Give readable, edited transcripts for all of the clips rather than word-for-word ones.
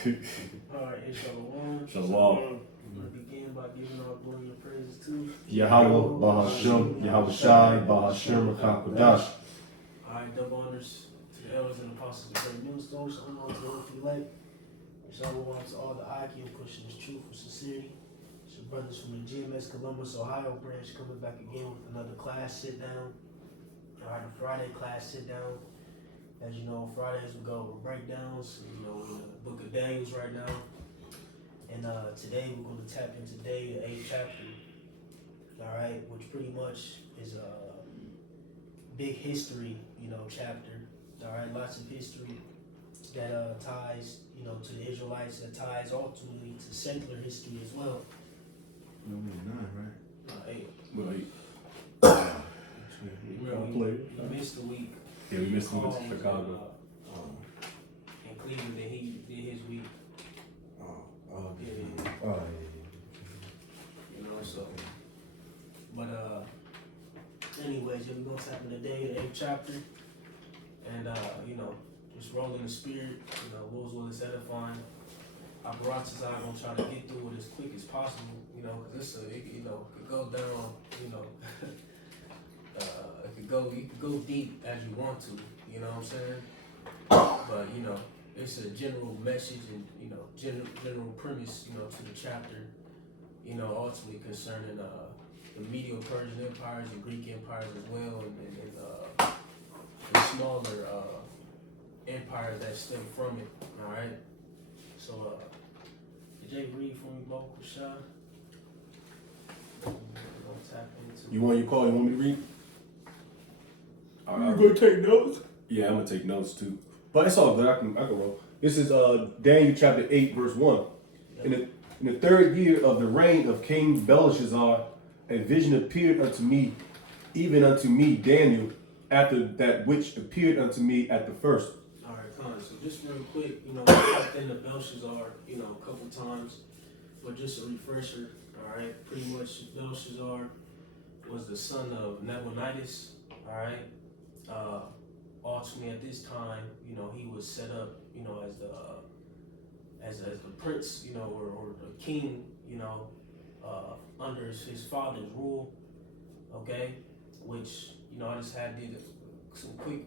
Alright, Shalom. Shalom. We begin by giving our glory and praises to Yahweh, Bahashem, Yahweh Shai, Bahashem, Rakakodash. Alright, double honors to the elders and apostles of the great millstone. Shalom to the holy elect. Shalom to all the IQ pushing this truth with sincerity. It's your brothers from the GMS Columbus, Ohio branch coming back again with another class sit down. Alright, a Friday class sit down. As you know, Fridays we go over breakdowns. You know, we're in the book of Daniel right now. And today we're going to tap into the 8th chapter. Alright, which pretty much is a big history, chapter. Alright, lots of history that ties, to the Israelites, that ties ultimately to secular history as well. Number 9, right? 8. Well, We missed the week. yeah, we missed him with Chicago. In Cleveland, then he did his week. Yeah. So. But anyways, we're gonna tap in today, the 8th chapter, and just roll in the spirit. Lord's will is edifying. Apparatus are gonna try to get through it as quick as possible. Because it could go down. You could go deep as you want to. You know what I'm saying? But it's a general message and general premise. To the chapter. Ultimately concerning the Medo-Persian empires and Greek empires as well, and the smaller empires that stem from it. All right. So, did Jay read for me, local shot? You want me to read? You gonna take notes? Yeah, I'm gonna take notes too. But it's all good. I can roll. This is Daniel chapter 8, verse 1. Yep. In the third year of the reign of King Belshazzar, a vision appeared unto me, even unto me, Daniel, after that which appeared unto me at the first. All right, come on. So just real quick, we tapped into Belshazzar, a couple times, but just a refresher. All right, pretty much Belshazzar was the son of Nabonidus. All right. Ultimately, at this time, he was set up, as the prince, or the king, under his father's rule, okay? Which, I just did some quick,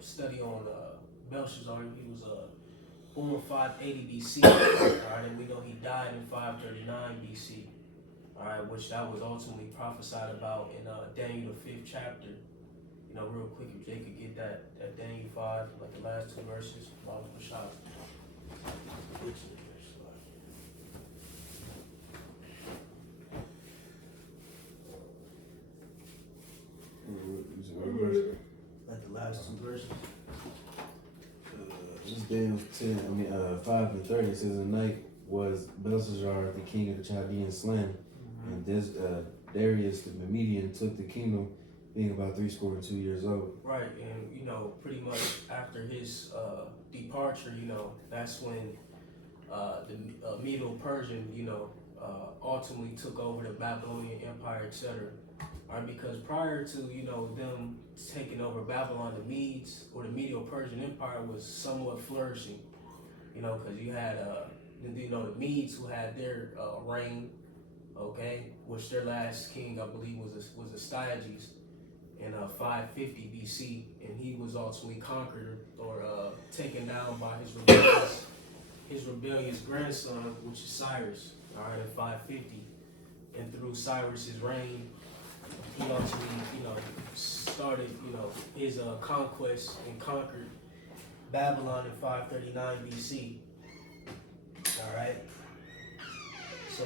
study on Belshazzar. He was born 580 BC, all right? And we know he died in 539 BC, all right? Which that was ultimately prophesied about in Daniel the 5th chapter. Real quick, if Jay could get that Daniel 5, like the last 2 verses, while it was shot. Like the last 2 verses. This Daniel 5 and 30 says, "The night was Belshazzar, the king of the Chaldeans, slain, and Darius the Median took the kingdom, being about 62 years old." Right, and pretty much after his departure, that's when the Medo-Persian, ultimately took over the Babylonian Empire, etc. Right, because prior to them taking over Babylon, the Medes or the Medo-Persian Empire was somewhat flourishing. Because you had the Medes who had their reign, okay, which their last king I believe was Astyages in 550 BC, and he was ultimately conquered or taken down by his rebellious grandson, which is Cyrus, all right, in 550. And through Cyrus's reign, he ultimately, started, his conquest and conquered Babylon in 539 BC. All right. So,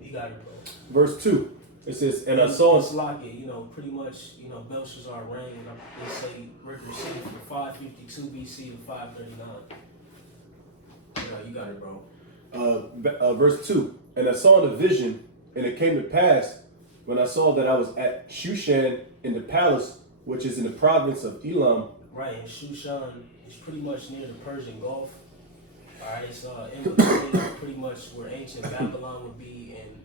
you got it, bro. Verse 2. It says, and I saw... It's like it, pretty much, Belshazzar reigned, they say, record city from 552 BC to 539. You got it, bro. Verse 2. And I saw in a vision, and it came to pass, when I saw that I was at Shushan in the palace, which is in the province of Elam. Right, and Shushan is pretty much near the Persian Gulf. All right, it's in between pretty much where ancient Babylon would be and,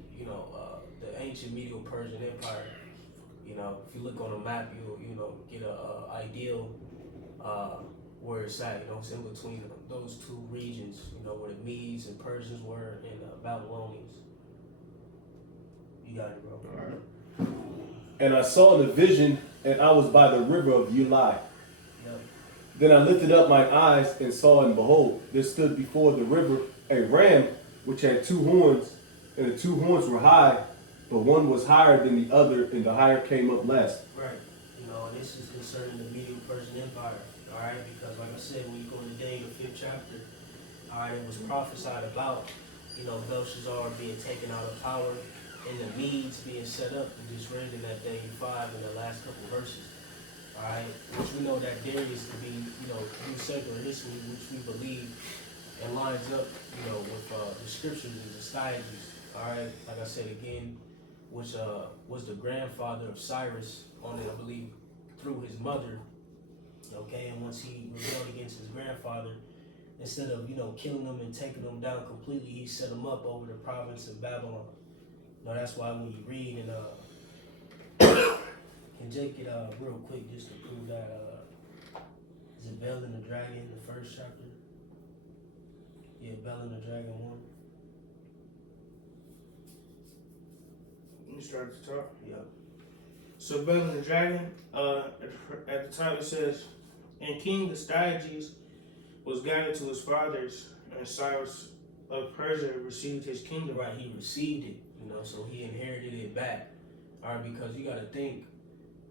the ancient Medo-Persian Empire. If you look on a map, you'll get a ideal where it's at. You know, it's in between those two regions. You know, where the Medes and Persians were and the Babylonians. You got it, bro. All right. And I saw in the vision, and I was by the river of Ulai. Yep. Then I lifted up my eyes and saw, and behold, there stood before the river a ram which had 2 horns, and the 2 horns were high, but one was higher than the other, and the higher came up last. Right. You know, and this is concerning the Medo-Persian Empire. All right, because like I said, when you go into Daniel 5th chapter, all right, it was prophesied about, you know, Belshazzar being taken out of power and the Medes being set up. We just read in that Daniel 5 in the last couple verses. All right, which we know that Darius to be, you know, through secular history, which we believe and lines up, you know, with the scriptures and the Astyages. All right, like I said again, which was the grandfather of Cyrus on it, I believe, through his mother. Okay, and once he rebelled against his grandfather, instead of, you know, killing him and taking him down completely, he set him up over the province of Babylon. Now that's why when you read and Jake it real quick just to prove that is it Bell and the Dragon, the first chapter? Yeah, Bell and the Dragon 1. Let me start at the top. Yeah. So Bel and the Dragon, at the top it says, and King Astyages was gathered to his fathers, and Cyrus of Persia received his kingdom. Right, he received it, you know, so he inherited it back. All right, because you got to think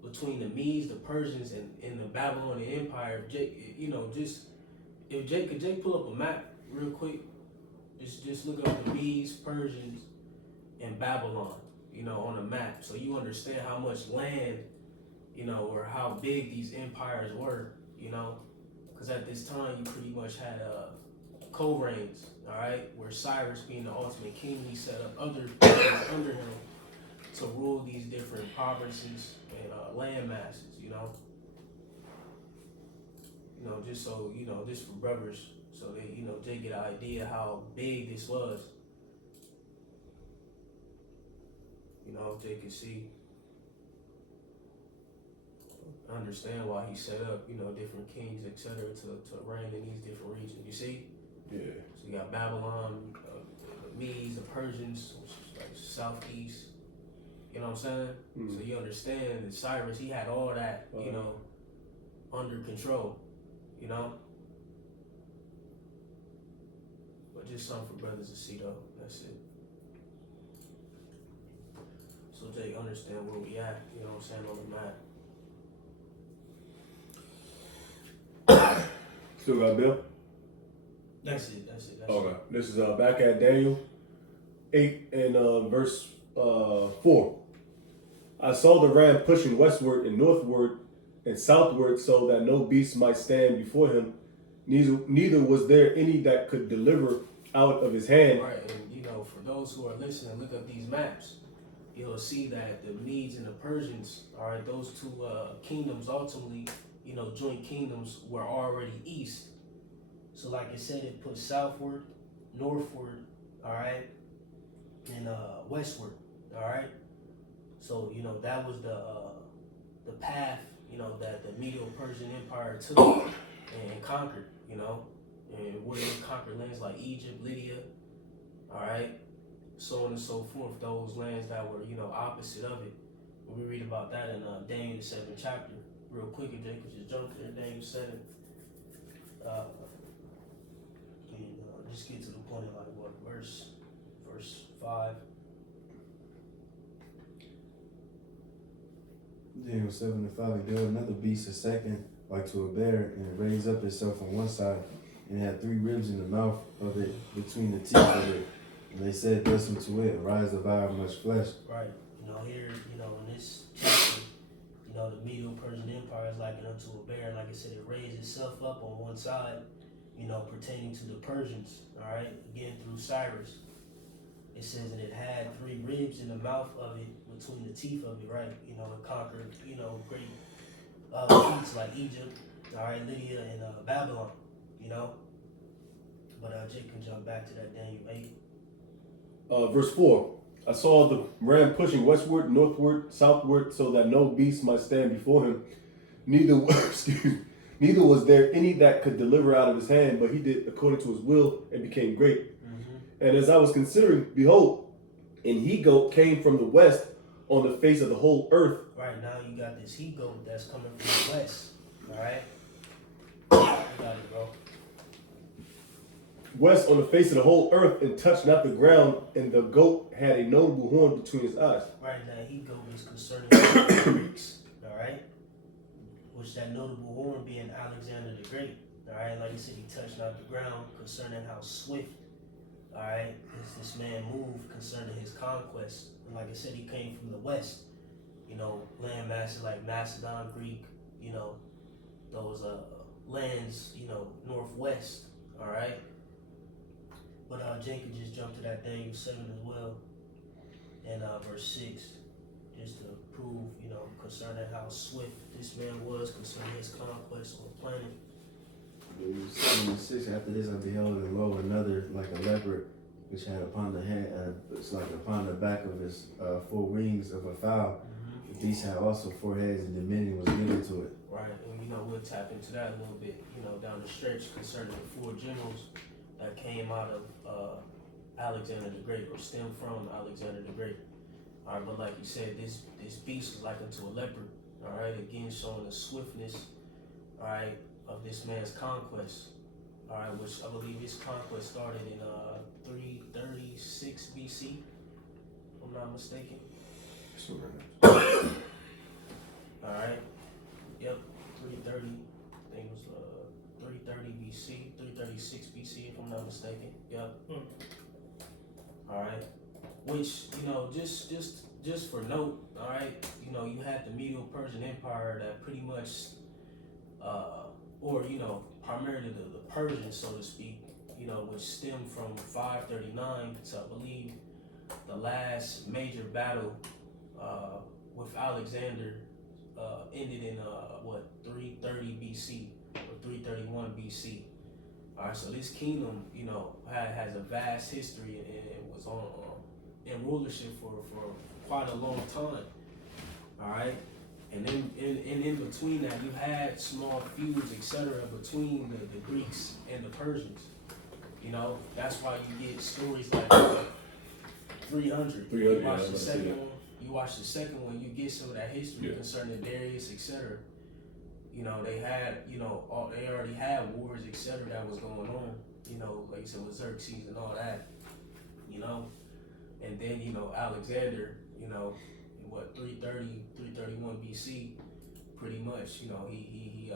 between the Medes, the Persians, and the Babylonian Empire. Jake, you know, just if Jake could Jake pull up a map real quick, just look up the Medes, Persians, and Babylon, you know, on a map, so you understand how much land, you know, or how big these empires were, you know, because at this time you pretty much had co-reigns, all right, where Cyrus being the ultimate king, he set up other kings under him to rule these different provinces and land masses, you know, just so, you know, just for brothers, so they, you know, they get an idea how big this was. You know, they can see, understand why he set up, you know, different kings, etc., to reign in these different regions. You see? Yeah. So you got Babylon, the Medes, the Persians, which is like southeast. You know what I'm saying? Mm. So you understand that Cyrus, he had all that, you know, under control. You know? But just something for brothers to see, though. That's it. So they understand where we at, you know what I'm saying, on the map. Still got Bill? That's it. Okay. This is back at Daniel 8 and verse 4. I saw the ram pushing westward and northward and southward so that no beast might stand before him. Neither was there any that could deliver out of his hand. Right, and you know, for those who are listening, look up these maps. You'll see that the Medes and the Persians, all right, those two kingdoms ultimately, you know, joint kingdoms were already east. So like I said, it put southward, northward, all right, and westward, all right. So, you know, that was the path, you know, that the Medo-Persian Empire took and conquered, you know, and where they conquered lands like Egypt, Lydia, all right, so on and so forth, those lands that were, you know, opposite of it. We read about that in Daniel 7th chapter. Real quick, if they could just jump there, Daniel 7. And just get to the point of like what, verse 5. Daniel 7 and 5, and there another beast a second, like to a bear, and it raised up itself on one side, and it had 3 ribs in the mouth of it, between the teeth of it. And they said thus unto it, arise, devour much flesh. Right. You know, here, you know, in this chapter, you know, the Medo-Persian Empire is likened unto a bear. And like I said, it raised itself up on one side, you know, pertaining to the Persians, all right, again, through Cyrus. It says that it had 3 ribs in the mouth of it, between the teeth of it, right? You know, it conquered, you know, great feats like Egypt, all right, Lydia, and Babylon, you know. But Jake can jump back to that Daniel 8. Verse 4. I saw the ram pushing westward, northward, southward, so that no beast might stand before him. Neither Neither was there any that could deliver out of his hand, but he did according to his will and became great. And as I was considering, behold, an he-goat came from the west on the face of the whole earth. Right now, you got this he goat that's coming from the west. All right, you got it, bro. West on the face of the whole earth, and touched not the ground, and the goat had a notable horn between his eyes. Right now, he goat is concerning the Greeks. All right, which that notable horn being Alexander the Great. All right, like he said, he touched not the ground concerning how swift. All right, this man moved concerning his conquest. And like I said, he came from the west. You know, land masses like Macedon, Greek. You know, those lands. You know, northwest. All right. But Jacob just jumped to that Daniel 7 as well, and verse 6, just to prove, you know, concerning how swift this man was concerning his conquest on the planet. 6, after this I beheld, and lo, another like a leopard, which had upon the head, it's like upon the back of his 4 wings of a fowl. The beast had also 4 heads, and dominion was given to it. Right, and you know, we'll tap into that a little bit, you know, down the stretch concerning the 4 generals that came out of Alexander the Great, or stem from Alexander the Great. All right, but like you said, this beast is like unto a leopard. All right, again showing the swiftness, all right, of this man's conquest. All right, which I believe his conquest started in 336 BC, if I'm not mistaken. All right, yep, 330. I think it was 330 BC, 336 BC, if I'm not mistaken. Yep. All right. Which, you know, just for note, all right, you know, you had the Medo-Persian Empire that pretty much, or, you know, primarily the Persians, so to speak, you know, which stemmed from 539 to, I believe, the last major battle with Alexander ended in, 330 BC or 331 BC. All right, so this kingdom, you know, has a vast history and was on in rulership for quite a long time. All right, and then in between that, you had small feuds, etc., between the Greeks and the Persians. You know, that's why you get stories like 300. 300. You watch the second one. You watch the second one. You get some of that history concerning Darius, etc. You know, they had, you know, they already had wars, etc. that was going on, you know, like you said, with Xerxes and all that, you know. And then, you know, Alexander, you know, in 330, 331 BC, pretty much, you know, he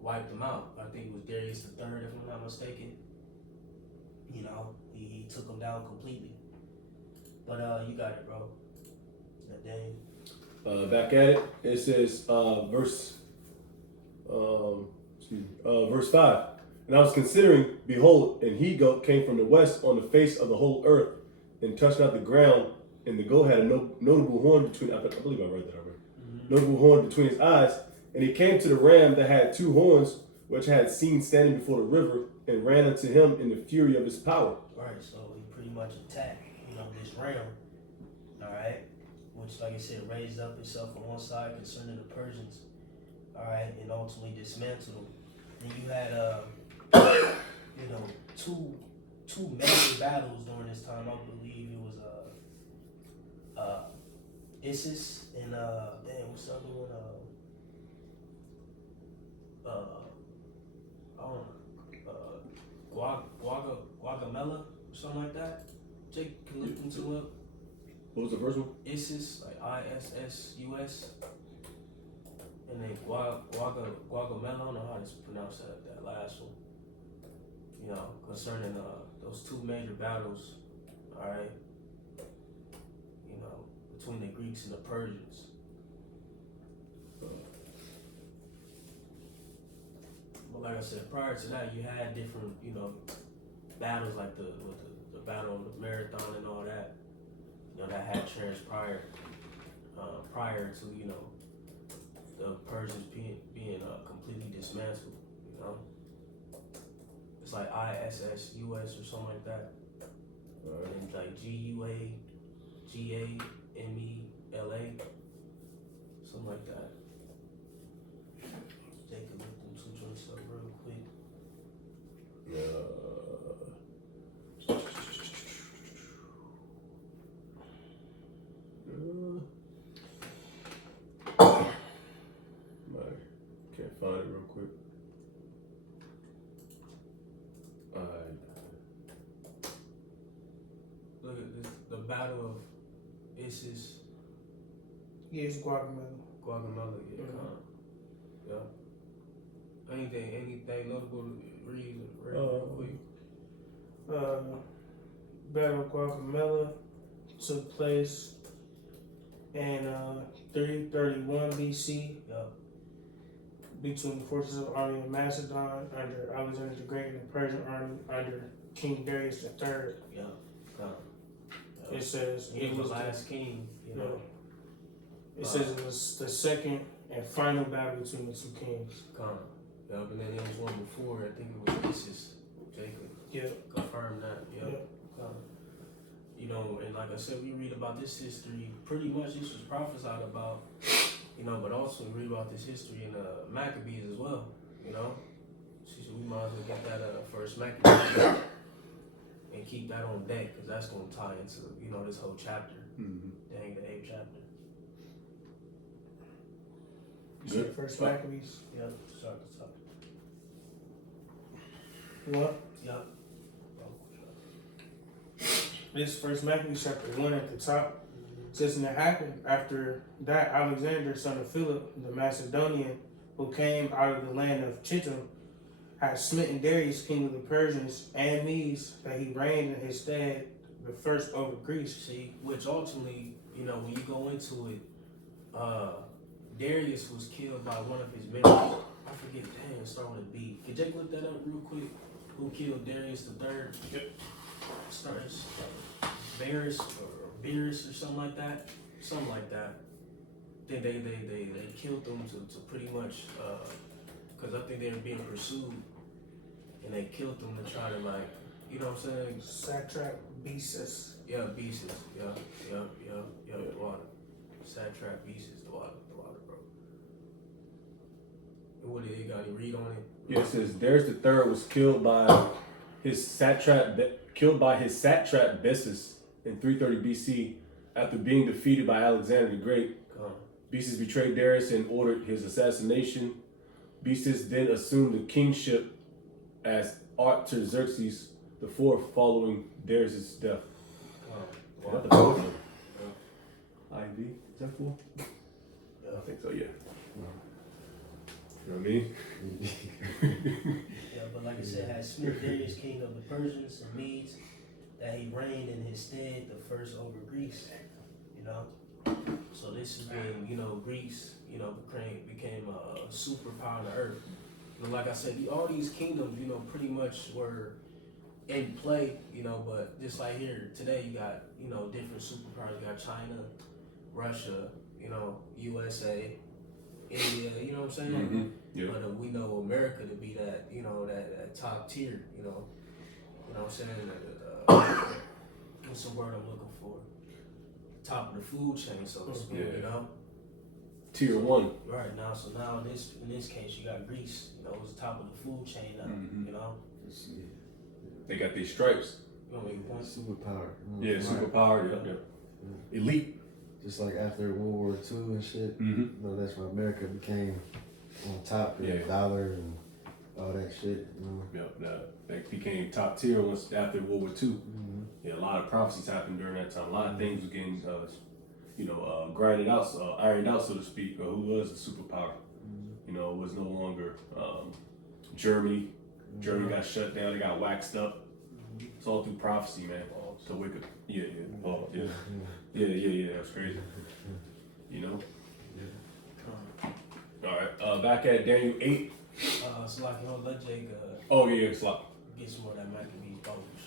wiped them out. I think it was Darius the Third, if I'm not mistaken. You know, he took them down completely. But you got it, bro. That Daniel. Back at it, it says verse 5. And I was considering, behold, an he-goat came from the west on the face of the whole earth, and touched not the ground, and the goat had a notable horn between, I believe I read that already, notable horn between his eyes, and he came to the ram that had 2 horns, which I had seen standing before the river, and ran unto him in the fury of his power. Right, so he pretty much attacked, you know, this ram, all right, which, like I said, raised up itself on one side concerning the Persians, all right, and ultimately dismantled them. And you had, you know, two major battles during this time. I believe it was Isis and what's the other one? I don't know, Guagamela or something like that. Jake can look into it. What was the first one? Isis, like ISSUS. And then Guagamela, I don't know how to pronounce that last one. You know, concerning those 2 major battles, all right, you know, between the Greeks and the Persians. But like I said, prior to that, you had different, you know, battles like the battle of the Marathon and all that. You know, that had transpired prior to, you know, the Persians being completely dismantled. You know, it's like ISSUS or something like that. And like GUAGAMELA, something like that. They could look them 2 joints this up real quick. Can't find it real quick. Alright. Look at this, the Battle of Issus Yeah, it's Guatemala. Guatemala. Yeah, Mhm. yeah. Anything notable to read real quick? Battle of Guatemala took place in 331 BC Yeah. between the forces of the army of Macedon under Alexander the Great and the Persian army under King Darius III. Yeah. It says He it was was the last king, you know. It says it was the second and final battle between the two kings. Yeah, but then there was one before. I think it was Isis. Jacob Yeah. confirmed that. Yeah. You know, and like I said, we read about this history. Pretty much, this was prophesied about. You know, but also we read about this history in Maccabees as well. You know, so we might as well get that first Maccabees and keep that on deck because that's going to tie into this whole chapter. Mm-hmm. Dang, the 8th chapter. You said First Maccabees. Yeah, start the top. What? Yeah. This First Maccabees chapter 1 at the top says, and it happened after that Alexander, son of Philip, the Macedonian, who came out of the land of Chittim, had smitten Darius, king of the Persians and Medes, that he reigned in his stead the first over Greece. See, which ultimately, when you go into it, Darius was killed by one of his members. I forget, damn, it started with a B. Could Jake look that up real quick? Who killed Darius the Third? Yep. Starts Varus or Beerus or something like that. Something like that. Then they killed them to pretty much because I think they were being pursued, and they killed them to try to you know what I'm saying? Satrap Besus. Yeah, Beasts. Yeah, the water. Satrap Beasts, the water, bro. And what did it got? Any read on it? Yeah, it says Darius III was killed by his satrap Bessus in 330 BC after being defeated by Alexander the Great. Bessus betrayed Darius and ordered his assassination. Bessus then assumed the kingship as Artaxerxes IV following Darius' death. Is that the fourth one? IV? Is that four? I think so, yeah. You know what I mean? Yeah, but like I said, had smitten Darius, king of the Persians and Medes, that he reigned in his stead the first over Greece. So this has been, Greece, became a superpower on the earth. Like I said, all these kingdoms, pretty much were in play, but just like here today, you got, different superpowers. You got China, Russia, USA, India, you know what I'm saying? Mm-hmm. Yeah. But we know America to be that, that top tier, you know what I'm saying? What's the word I'm looking for? Top of the food chain, so to speak, Tier 1. Right now, so now in this case, you got Greece, it's top of the food chain now, They got these stripes. You know what I mean? Superpower. Yeah, superpower. Yeah. Elite. Just like after World War II and shit. Mm-hmm. That's when America became on top of the dollar and all that shit. That became top tier once after World War II. Mm-hmm. Yeah, a lot of prophecies happened during that time. A lot of things were getting, grinded out, ironed out, so to speak. Who was the superpower? It was no longer Germany. Germany got shut down. They got waxed up. It's all through prophecy, man. So we could, yeah. That's crazy. All right. Back at Daniel 8. So like, let Jake It's like. get some more of that Maccabees boat for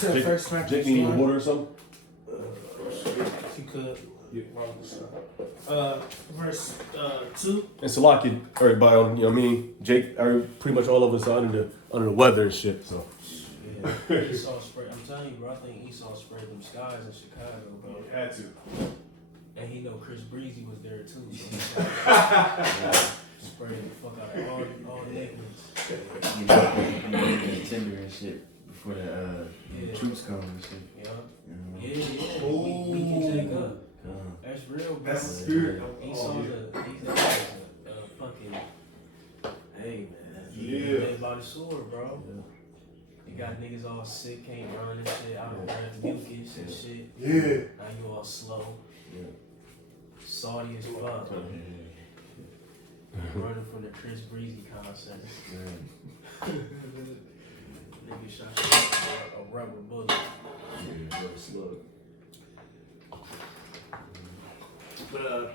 sure. Jake, First Jake need water or something? If you could. Yeah. Verse 2. And Salaki, everybody on, Jake, pretty much all of us are under the weather and shit, so. Yeah, Esau sprayed. I'm telling you, bro. I think Esau sprayed them skies in Chicago, bro. He had to. And he know Chris Breezy was there too. So Spray the fuck out of all the niggas. You know, you tender and shit before the Yeah. troops come and shit. Yeah. You know? Yeah. We can take up. That's real, bro. That's the spirit. Esau's Oh, a fucking. Hey man. Yeah. They by the sword, bro. You got niggas all sick, can't run and shit, out of breath, mucus and shit. Yeah. Now you all slow. Yeah. Salty as fuck. Running from the Chris Breezy concert. Nigga shot you with a rubber bullet. But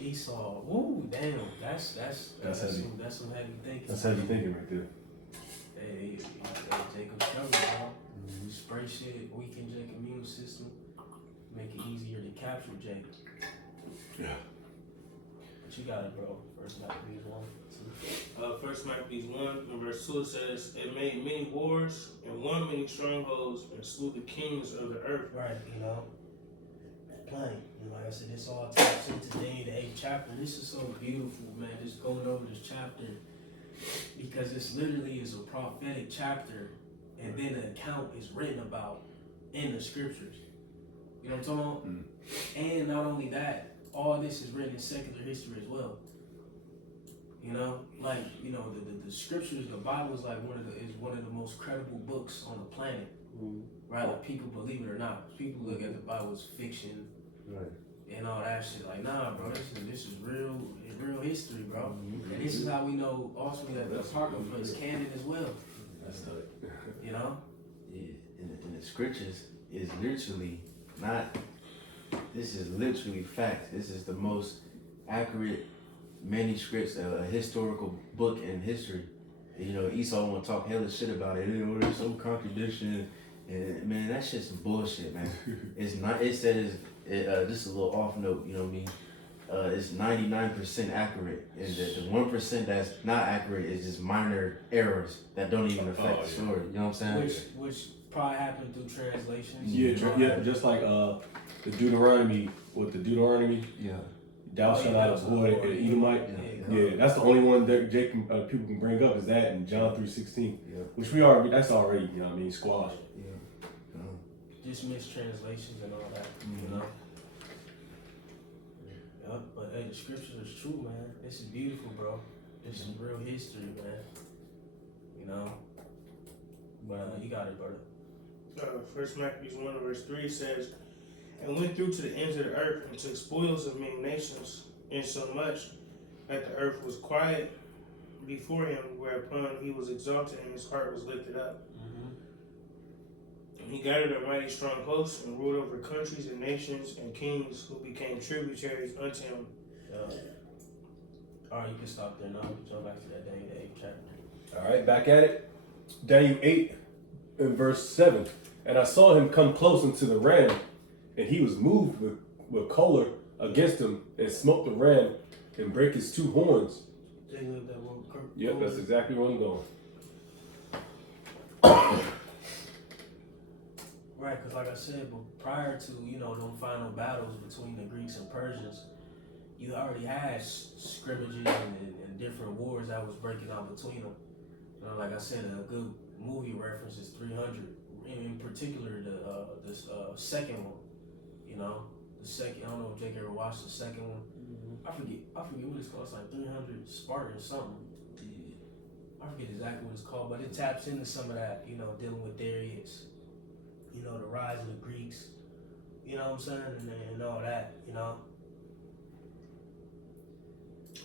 Esau, ooh, damn, that's heavy. Some heavy thinking. That's heavy thinking right there. Hey, Jacob's trouble, bro. Spray shit, weaken Jacob's immune system, make it easier to capture Jacob. Yeah. But you got it, bro. First Maccabees 1. First Maccabees 1 and verse 2 says, "It made many wars and won many strongholds and slew the kings of the earth." Right, you know. Plenty. And like I said, this all taps into today, the 8th chapter. This is so beautiful, man. Just going over this chapter. Because this literally is a prophetic chapter, and then an account is written about in the scriptures. You know what I'm talking about? And not only that, all this is written in secular history as well. You know, like, you know, the scriptures, the Bible is like one of the most credible books on the planet. Right? Like, people believe it or not. People look at the Bible as fiction. Right. And all that shit. Like, nah, bro, this is real history, bro. And this is how we know ultimately that the Apocrypha is canon as well. That's tight. You know? Yeah, in the scriptures is literally not. This is literally fact. This is the most accurate manuscripts, a historical book in history. You know, Esau want to talk hella shit about it. You know, there's some contradiction, and man, that shit's some bullshit, man. It's not. It says this is a little off note. You know what I mean? It's 99% accurate, and the 1% that's not accurate is just minor errors that don't even affect the story. You know what I'm saying? Which probably happened through translations. Yeah, just like the Deuteronomy, Yeah. thou shalt not avoid an Edomite. Yeah, that's the only one that people can bring up is that in John 3:16, Yeah. which that's already, you know what I mean, squashed. Yeah. Just mistranslations and all that, you know? Yep, but hey, the scriptures is true, man. This is beautiful, bro. This is real history, man. You know? But you got it, brother. First Maccabees 1 and verse 3 says, "And went through to the ends of the earth and took spoils of many nations, insomuch that the earth was quiet before him, whereupon he was exalted and his heart was lifted up. And he gathered a mighty strong host and ruled over countries and nations and kings who became tributaries unto him." Alright, you can stop there now. Jump back to that Daniel 8th chapter. All right, back at it. Daniel 8 and verse 7. And I saw him come close unto the ram, and he was moved with choler against him, and smote the ram, and brake his two horns. Yep, that's exactly where I'm going. Right, because like I said, but prior to, you know, them final battles between the Greeks and Persians, you already had scrimmages and different wars that was breaking out between them. You know, like I said, a good movie reference is 300. In particular, the second one. You know, the second. I don't know if Jake ever watched the second one. I forget what it's called. It's like 300 Spartans something. I forget exactly what it's called, but it taps into some of that. You know, dealing with Darius. You know, the rise of the Greeks. You know what I'm saying, and all that. You know.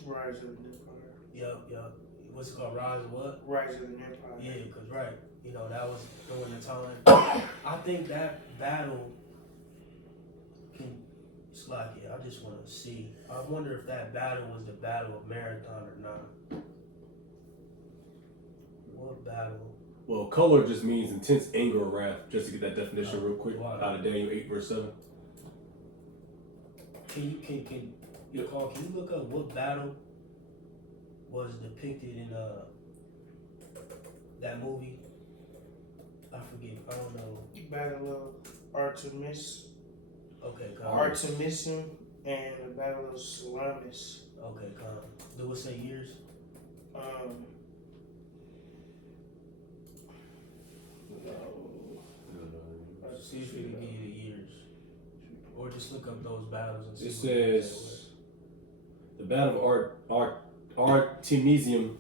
Rise of the Empire. Yep. What's it called? Rise of what? Rise of the Empire. Yeah, because right. You know, that was during the time. I think that battle can. It's like, yeah, I just want to see. I wonder if that battle was the Battle of Marathon or not. What battle? Well, choler just means intense anger or wrath. Just to get that definition real quick Wow. out of Daniel 8 verse 7. Can you look up what battle was depicted in that movie? I forget. I don't know. Battle of Artemis. Okay, Artemisium. and the Battle of Salamis. Okay, do it say years? See if it can give you the years. Or just look up those battles and see It what years says the Battle of Artemisium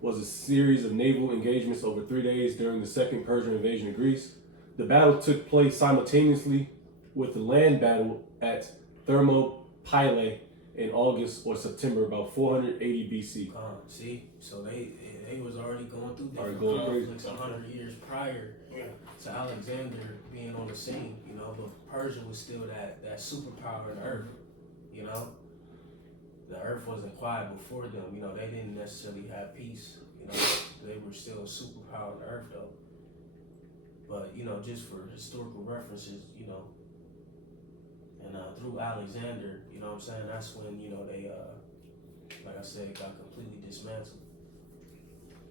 was a series of naval engagements over 3 days during the Second Persian invasion of Greece. The battle took place simultaneously with the land battle at Thermopylae in August or September about 480 BC. See, so they was already going through Already different going crazy. conflicts 100 years prior to Alexander being on the scene, you know, but Persia was still that superpower in the earth, you know. The earth wasn't quiet before them, you know, they didn't necessarily have peace, you know, they were still a superpower in the earth though. But, you know, just for historical references, you know, and through Alexander, you know what I'm saying, that's when, you know, they, like I said, got completely dismantled.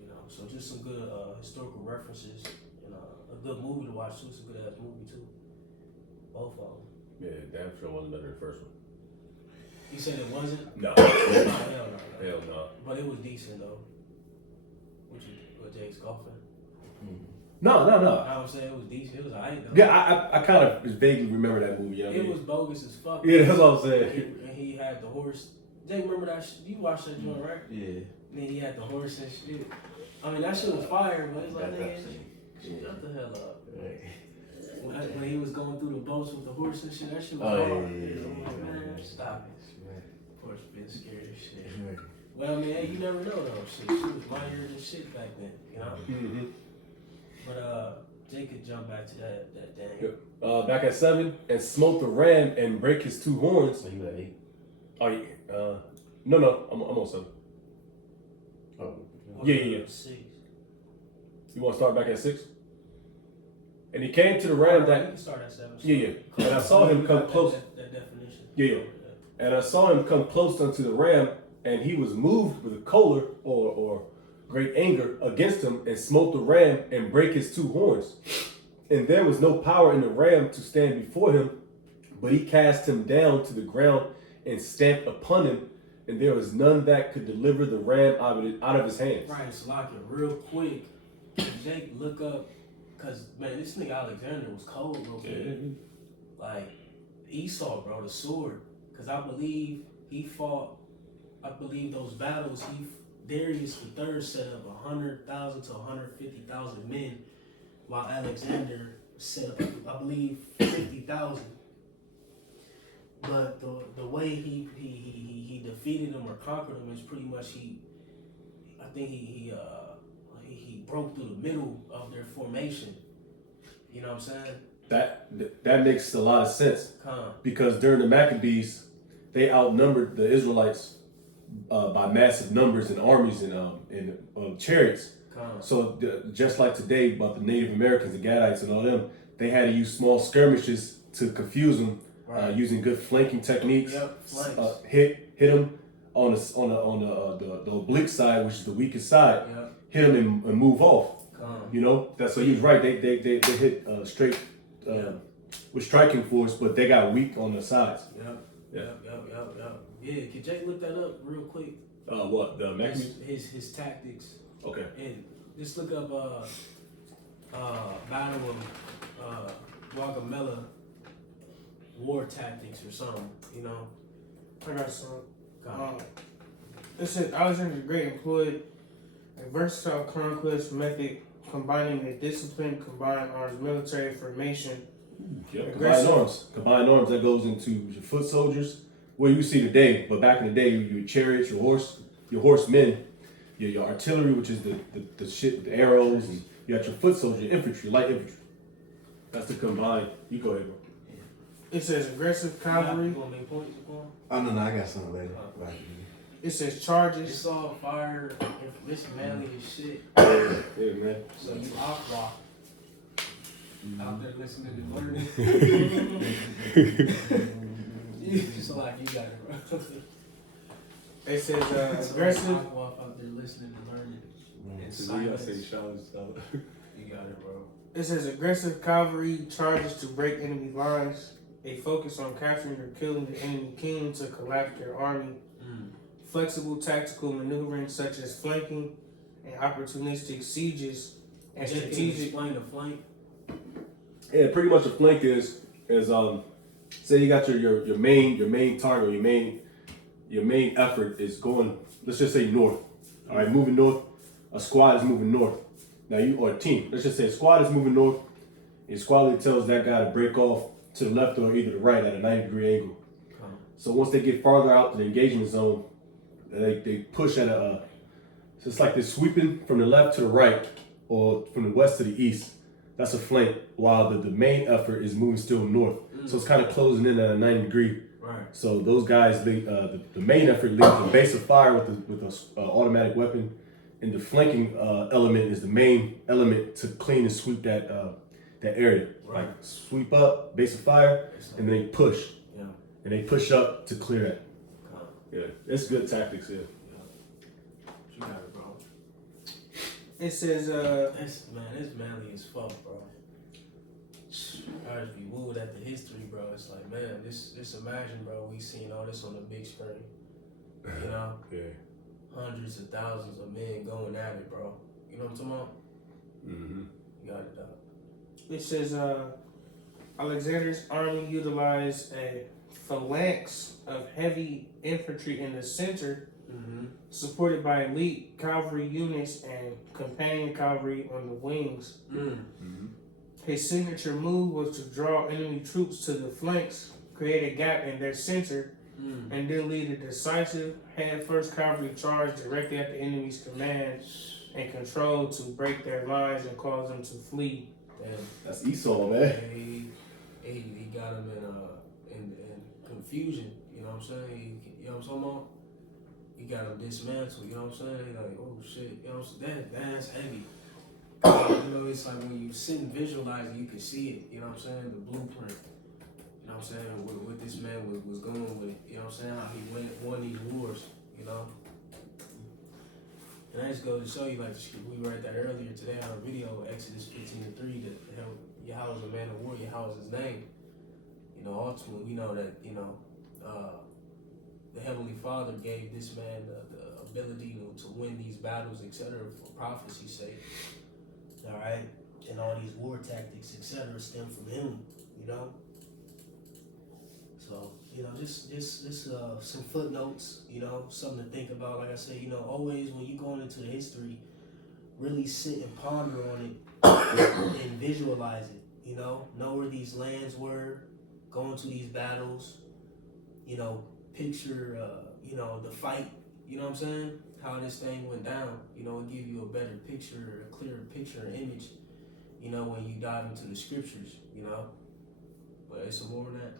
You know, so just some good historical references and a good movie to watch too. It's a good ass movie too. Both of them. Yeah, damn sure wasn't better than the first one. You said it wasn't? No. Hell no. Hell no. But it was decent though. What Jake's golfing? No. You know what I'm saying? It was decent. It was alright though. Yeah, I kind of vaguely remember that movie. You know what I It mean? was bogus as fuck. Yeah, that's what I'm saying. And he had the horse. Jake, remember that? You watched that joint, right? Yeah. And then he had the horse and shit. I mean, that shit was fire, but it's like, nigga, shut the hell up. When he was going through the boats with the horse and shit, that shit was hard. Man, stop it. Horse been scared as shit. Well, I mean, hey, you never know though. Shit, she was mightier than shit back then, you know? Mm-hmm. But Jake could jump back to that thing. Yep. Back at 7, and smote the ram and break his 2 horns. So you at 8? Oh yeah. No, I'm on 7. Oh. Yeah. 6. You want to start back at 6? And he came to the ram You that. can start at 7. Yeah. And I saw him come close. That definition. Yeah. And I saw him come close unto the ram, and he was moved with a choler or great anger against him, and smote the ram and break his 2 horns. And there was no power in the ram to stand before him, but he cast him down to the ground and stamped upon him, and there was none that could deliver the ram out of his hands. Right, so like it real quick. Jake, look up, cause man, this nigga Alexander was cold real quick. Like Esau, bro, the sword. Cause I believe he fought. I believe those battles. Darius III set up 100,000 to 150,000 men, while Alexander set up, I believe, 50,000. But the way he defeated them or conquered them is pretty much he broke through the middle of their formation. You know what I'm saying? That makes a lot of sense, because during the Maccabees, they outnumbered the Israelites by massive numbers in armies and chariots. So just like today, about the Native Americans, the Gadites, and all them, they had to use small skirmishes to confuse them, using good flanking techniques. Hit them on the oblique side, which is the weakest side. Hit them and move off. You know, so he was right. They hit straight with striking force, but they got weak on the sides. Yeah, can Jake look that up real quick? What the Maccabees? His tactics. Okay. And just look up Battle of Gaugamela war tactics or something. You know. I got some. It said Alexander the Great employed a versatile conquest method combining a disciplined combined arms military formation. Yep. Combined arms. That goes into your foot soldiers. Well, you see today, but back in the day, your chariots, your horsemen, your artillery, which is the shit, the arrows, and you got your foot soldiers, your infantry, light infantry. That's the combined. You go ahead, bro. It says aggressive cavalry. You want to make points? Oh no, I got something later. It says charges. It's all fire. This manly as shit. Yeah, man. So you aqua out there listening and learning. So like you got it, bro. It says So aggressive. aqua out there listening and learning. And So you gotta silence. say shout. You got it, bro. It says aggressive cavalry charges to break enemy lines. They focus on capturing or killing the enemy king to collapse their army. Flexible tactical maneuvering such as flanking and opportunistic sieges and Jake, can you strategic. explain the flank? Yeah, pretty much a flank is say you got your main target, or your main effort is going, let's just say north. All right, moving north. A squad is moving north. Now or a team. Let's just say a squad is moving north. And squad leader tells that guy to break off to the left or either the right at a 90-degree angle. So once they get farther out to the engagement zone, they push at so it's like they're sweeping from the left to the right or from the west to the east. That's a flank, while the main effort is moving still north. So it's kind of closing in at a 90-degree. Right. So those guys, the main effort leads the base of fire with a automatic weapon, and the flanking element is the main element to clean and sweep that area. Right. Like sweep up, base of fire, and then they push. Yeah. And they push up to clear that. Okay. Yeah, it's good tactics. Yeah. You got it, bro. It says, It's manly as fuck, bro. I just be wooed at the history, bro. It's like, man, just imagine, bro, we seen all this on the big screen. You know? Yeah. Hundreds of thousands of men going at it, bro. You know what I'm talking about? Mm-hmm. You got it, dog. it says, Alexander's army utilized a phalanx of heavy infantry in the center, supported by elite cavalry units and companion cavalry on the wings. His signature move was to draw enemy troops to the flanks, create a gap in their center, and then lead a decisive head-first cavalry charge directly at the enemy's command and control to break their lines and cause them to flee. Damn. That's Esau, man. He got him in confusion. You know what I'm saying? You know what I'm talking about? He got him dismantled. You know what I'm saying? Like, oh shit. You know what I'm saying? That's heavy. You know, it's like when you sit and visualize it, you can see it. You know what I'm saying? The blueprint. You know what I'm saying? What this man was going with. You know what I'm saying? How he won these wars. You know? And I just go to show you, like we read that earlier today on a video, Exodus 15:3, that Yahweh was a man of war, Yahweh was his name. You know, ultimately, we know that, you know, the Heavenly Father gave this man the ability to win these battles, etc., for prophecy's sake. All right? And all these war tactics, etc., stem from him, you know? So, you know, just some footnotes, you know, something to think about. Like I said, you know, always when you're going into the history, really sit and ponder on it and visualize it, you know where these lands were, going to these battles, you know, picture, you know, the fight, you know what I'm saying? How this thing went down, you know, it'll give you a better picture, a clearer picture and image, you know, when you dive into the scriptures, you know. But it's some more than that.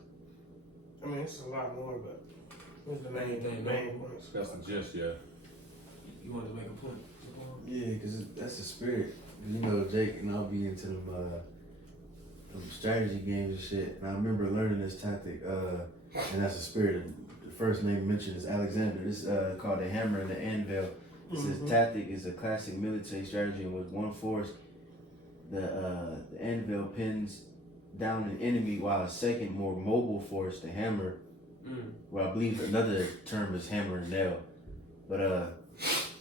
I mean, it's a lot more, but what's the main points? That's the gist, yeah. You wanted to make a point? Yeah, because that's the spirit. You know, Jake and I'll be into them strategy games and shit. And I remember learning this tactic, and that's the spirit. The first name mentioned is Alexander. This is called the hammer and the anvil. This tactic is a classic military strategy in which one force, the anvil pins down an enemy, while a second, more mobile force, the hammer, well, I believe another term is hammer and nail, but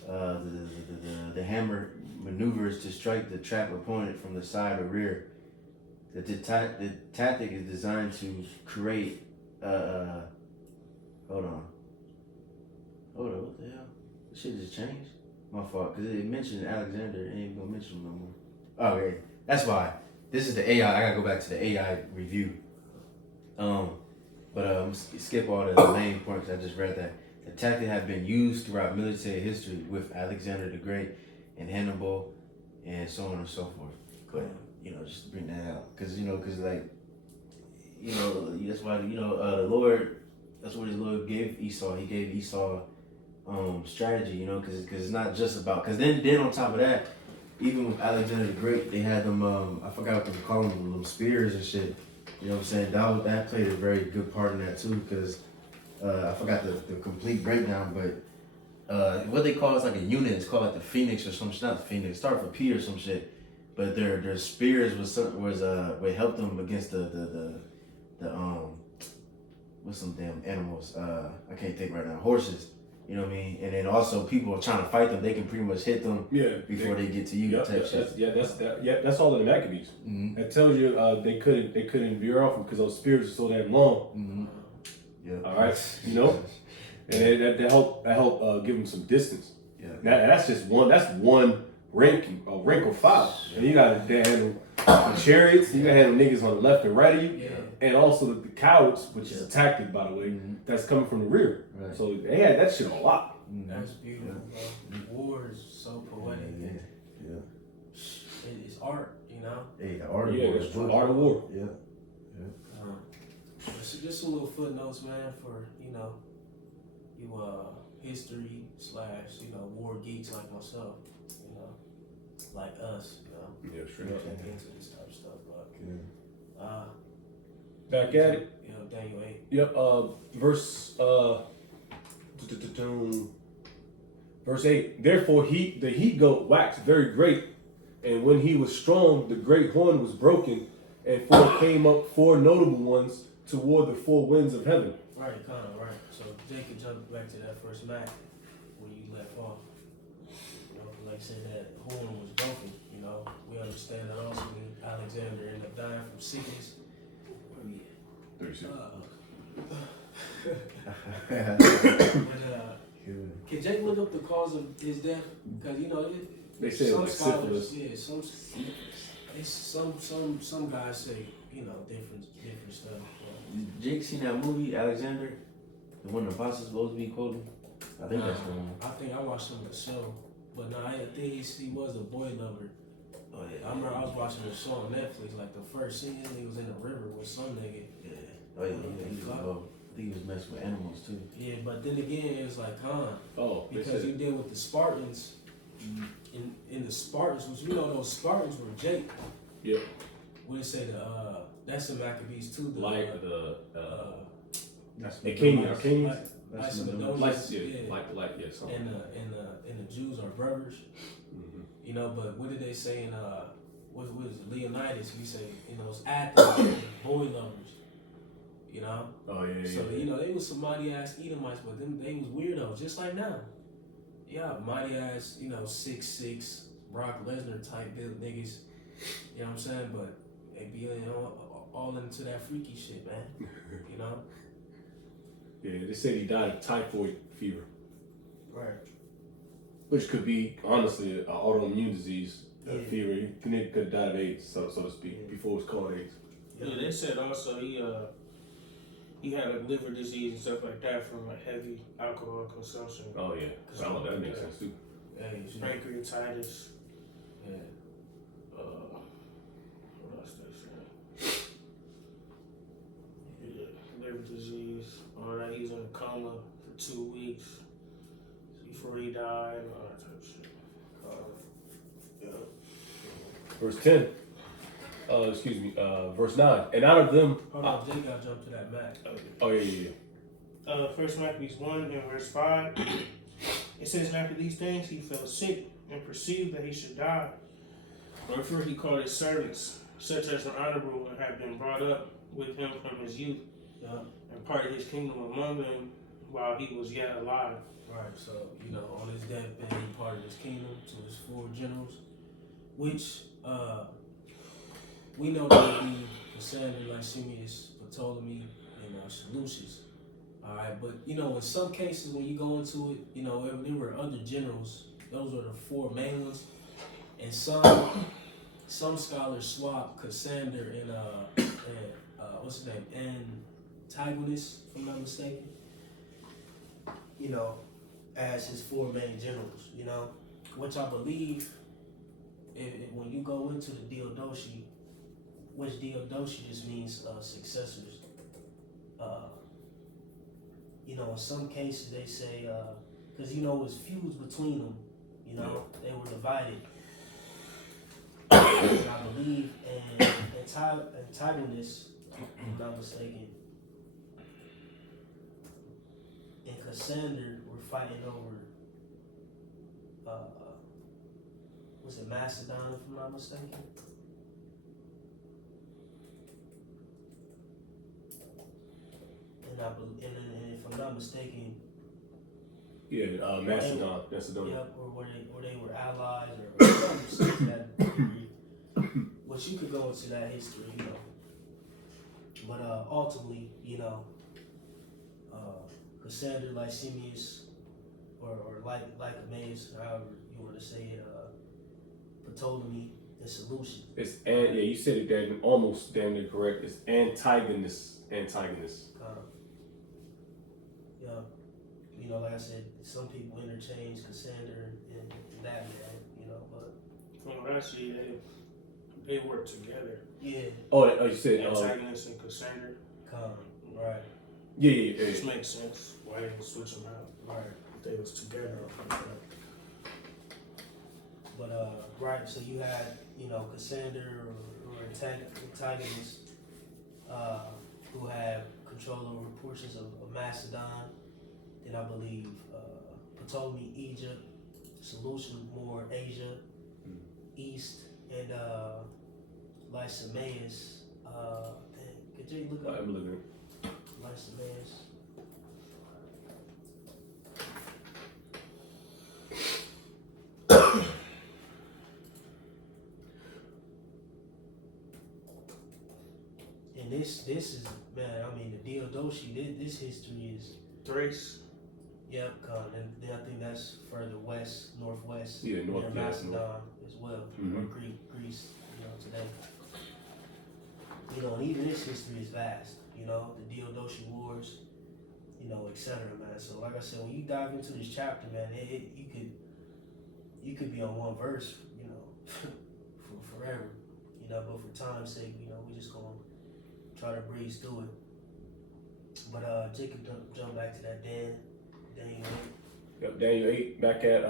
the hammer maneuvers to strike the trapped opponent from the side or rear. The tactic is designed to create hold on, what the hell? This shit just changed? My fault, because it mentioned Alexander, it ain't even gonna mention him no more. Oh, okay, that's why. This is the AI. I gotta go back to the AI review. Skip all the main points. I just read that. The tactic have been used throughout military history with Alexander the Great and Hannibal and so on and so forth. But, you know, just bring that out. Because that's why, the Lord, that's what his Lord gave Esau. He gave Esau strategy, you know, because it's not just about, because then on top of that, even with Alexander the Great, they had them, I forgot what they were calling them spears and shit. You know what I'm saying? That played a very good part in that too, because I forgot the complete breakdown, but what they call it's like a unit. It's called like the Phoenix or some shit. Not the Phoenix. Start for P or some shit. But their spears was what helped them against the with some damn animals. I can't think right now. Horses. You know what I mean? And then also people are trying to fight them. They can pretty much hit them before they get to you. Yep, Type shit. that's all in the Maccabees. Mm-hmm. That tells you they couldn't veer off because those spirits are so damn long. Mm-hmm. Yeah. All right, you know, and that help give them some distance. Yeah. That's just one. That's one rank or 5. And you gotta handle the chariots. You gotta handle niggas on the left and right of you, and also the cowards, which is a tactic, by the way, that's coming from the rear. Right. So they had that shit a lot. That's beautiful, bro. War is so poetic. Yeah. It's art, you know. Hey, the art of Yeah, war. it's true. Art of war. Yeah. Just some little footnotes, man, for you history / war geeks like myself, like us, Yeah, sure. check into this type of stuff. But Back at it. Daniel 8. Yep. Verse 8. Therefore, the he goat waxed very great, and when he was strong, the great horn was broken, and forth came up 4 notable ones toward the 4 winds of heaven. Right, kind of right. So Jacob jumped back to that first Mac where you left off. Like I said, that horn was broken. We understand that also when Alexander ended up dying from sickness. 36. Can Jake look up the cause of his death? Because They say it was scholars, syphilis. some guys say different stuff. Jake seen that movie Alexander, the one the apostles supposed to be quoting? I think that's the one. I think I watched some of the show, but no, I think he was a boy lover. Oh yeah. I remember I was watching the show on Netflix, like the first scene, he was in the river with some nigga. Yeah. Oh yeah. I think he was messing with animals too. Yeah, but then again, it was like, Oh, they because said you deal with the Spartans, in the Spartans, which those Spartans were Jake. Yep. What did it say? That's the Maccabees too. Arcanians. And the Jews are brothers. But what did they say in what was it, Leonidas? We say those Athens boy lovers. Oh yeah. So they was some mighty ass Edomites, but them they was weirdos, just like now. Yeah, mighty ass 6'6" Brock Lesnar type built niggas. You know what I'm saying? But they be all into that freaky shit, man. Yeah, they said he died of typhoid fever, Right. which could be honestly an autoimmune disease. Yeah. Fever. He could have died of AIDS, so to speak, before it was called AIDS. Yeah, they said also he had like liver disease and stuff like that from a heavy alcohol consumption. Oh yeah, that makes sense too. Pancreatitis. Yeah. What else they say? Yeah, liver disease. All that. He was in a coma for 2 weeks before he died and all that type of shit. Verse 10. Verse 9. And out of them. Hold on, Jake got jumped to that Mac. Oh yeah. First Maccabees 1 and verse 5. It says, and after these things he fell sick and perceived that he should die. Wherefore he called his servants, such as were honorable and had been brought up with him from his youth, and parted his kingdom among them while he was yet alive. Right, so, on his deathbed, he parted his kingdom to his 4 generals, which, we know that would be Cassander, Licinius, Ptolemy, and Seleucus. Alright, but, in some cases, when you go into it, there were other generals. Those were the 4 main ones. And some scholars swap Cassander and what's his name? Antigonus, if I'm not mistaken. As his 4 main generals, which I believe when you go into the Diadochi, which Diadochi just means successors. In some cases they say, because it was feuds between them, they were divided. And I believe Antigonus, if I'm not mistaken, and Cassander were fighting over, was it Macedon, if I'm not mistaken? and if I'm not mistaken, Yeah, Macedon, Macedonia. yep, or where they were allies or something to that degree. But you could go into that history, you know. But ultimately, you know, Cassander, Lycemius, or Lycomeus, however you want to say it, Ptolemy, the solution. It's yeah, you said it damn almost damn near correct. It's Antigonus. Yeah, you know, like I said, some people interchange Cassander and that man, you know, but From what I see, they work together. yeah, Oh, you said Antagonist and Cassandra. right, yeah. This makes sense. Why they didn't switch them out? right. If they was together. But right, so you had, you know, Cassander or antagonist who had control over portions of Macedon. Then I believe Ptolemy, Egypt, Seleucus, more Asia, East, and Lysimaeus. Could you look up I'm looking. Lysimaeus? And this is, man, I mean, the Diadochi, this history is, Thrace. yep, and then I think that's further west, northwest, Yeah, north, near yeah, Macedon north. as well, Mhm. or Greece, you know, today. You know, and even this history is vast, you know, the Diadochi Wars, you know, etc., man. So, like I said, when you dive into this chapter, man, you could be on one verse, you know, for forever, you know, but for time's sake, you know, we just gonna try to breeze through it. But Jacob jump back to that Daniel. Yep, Daniel 8, back at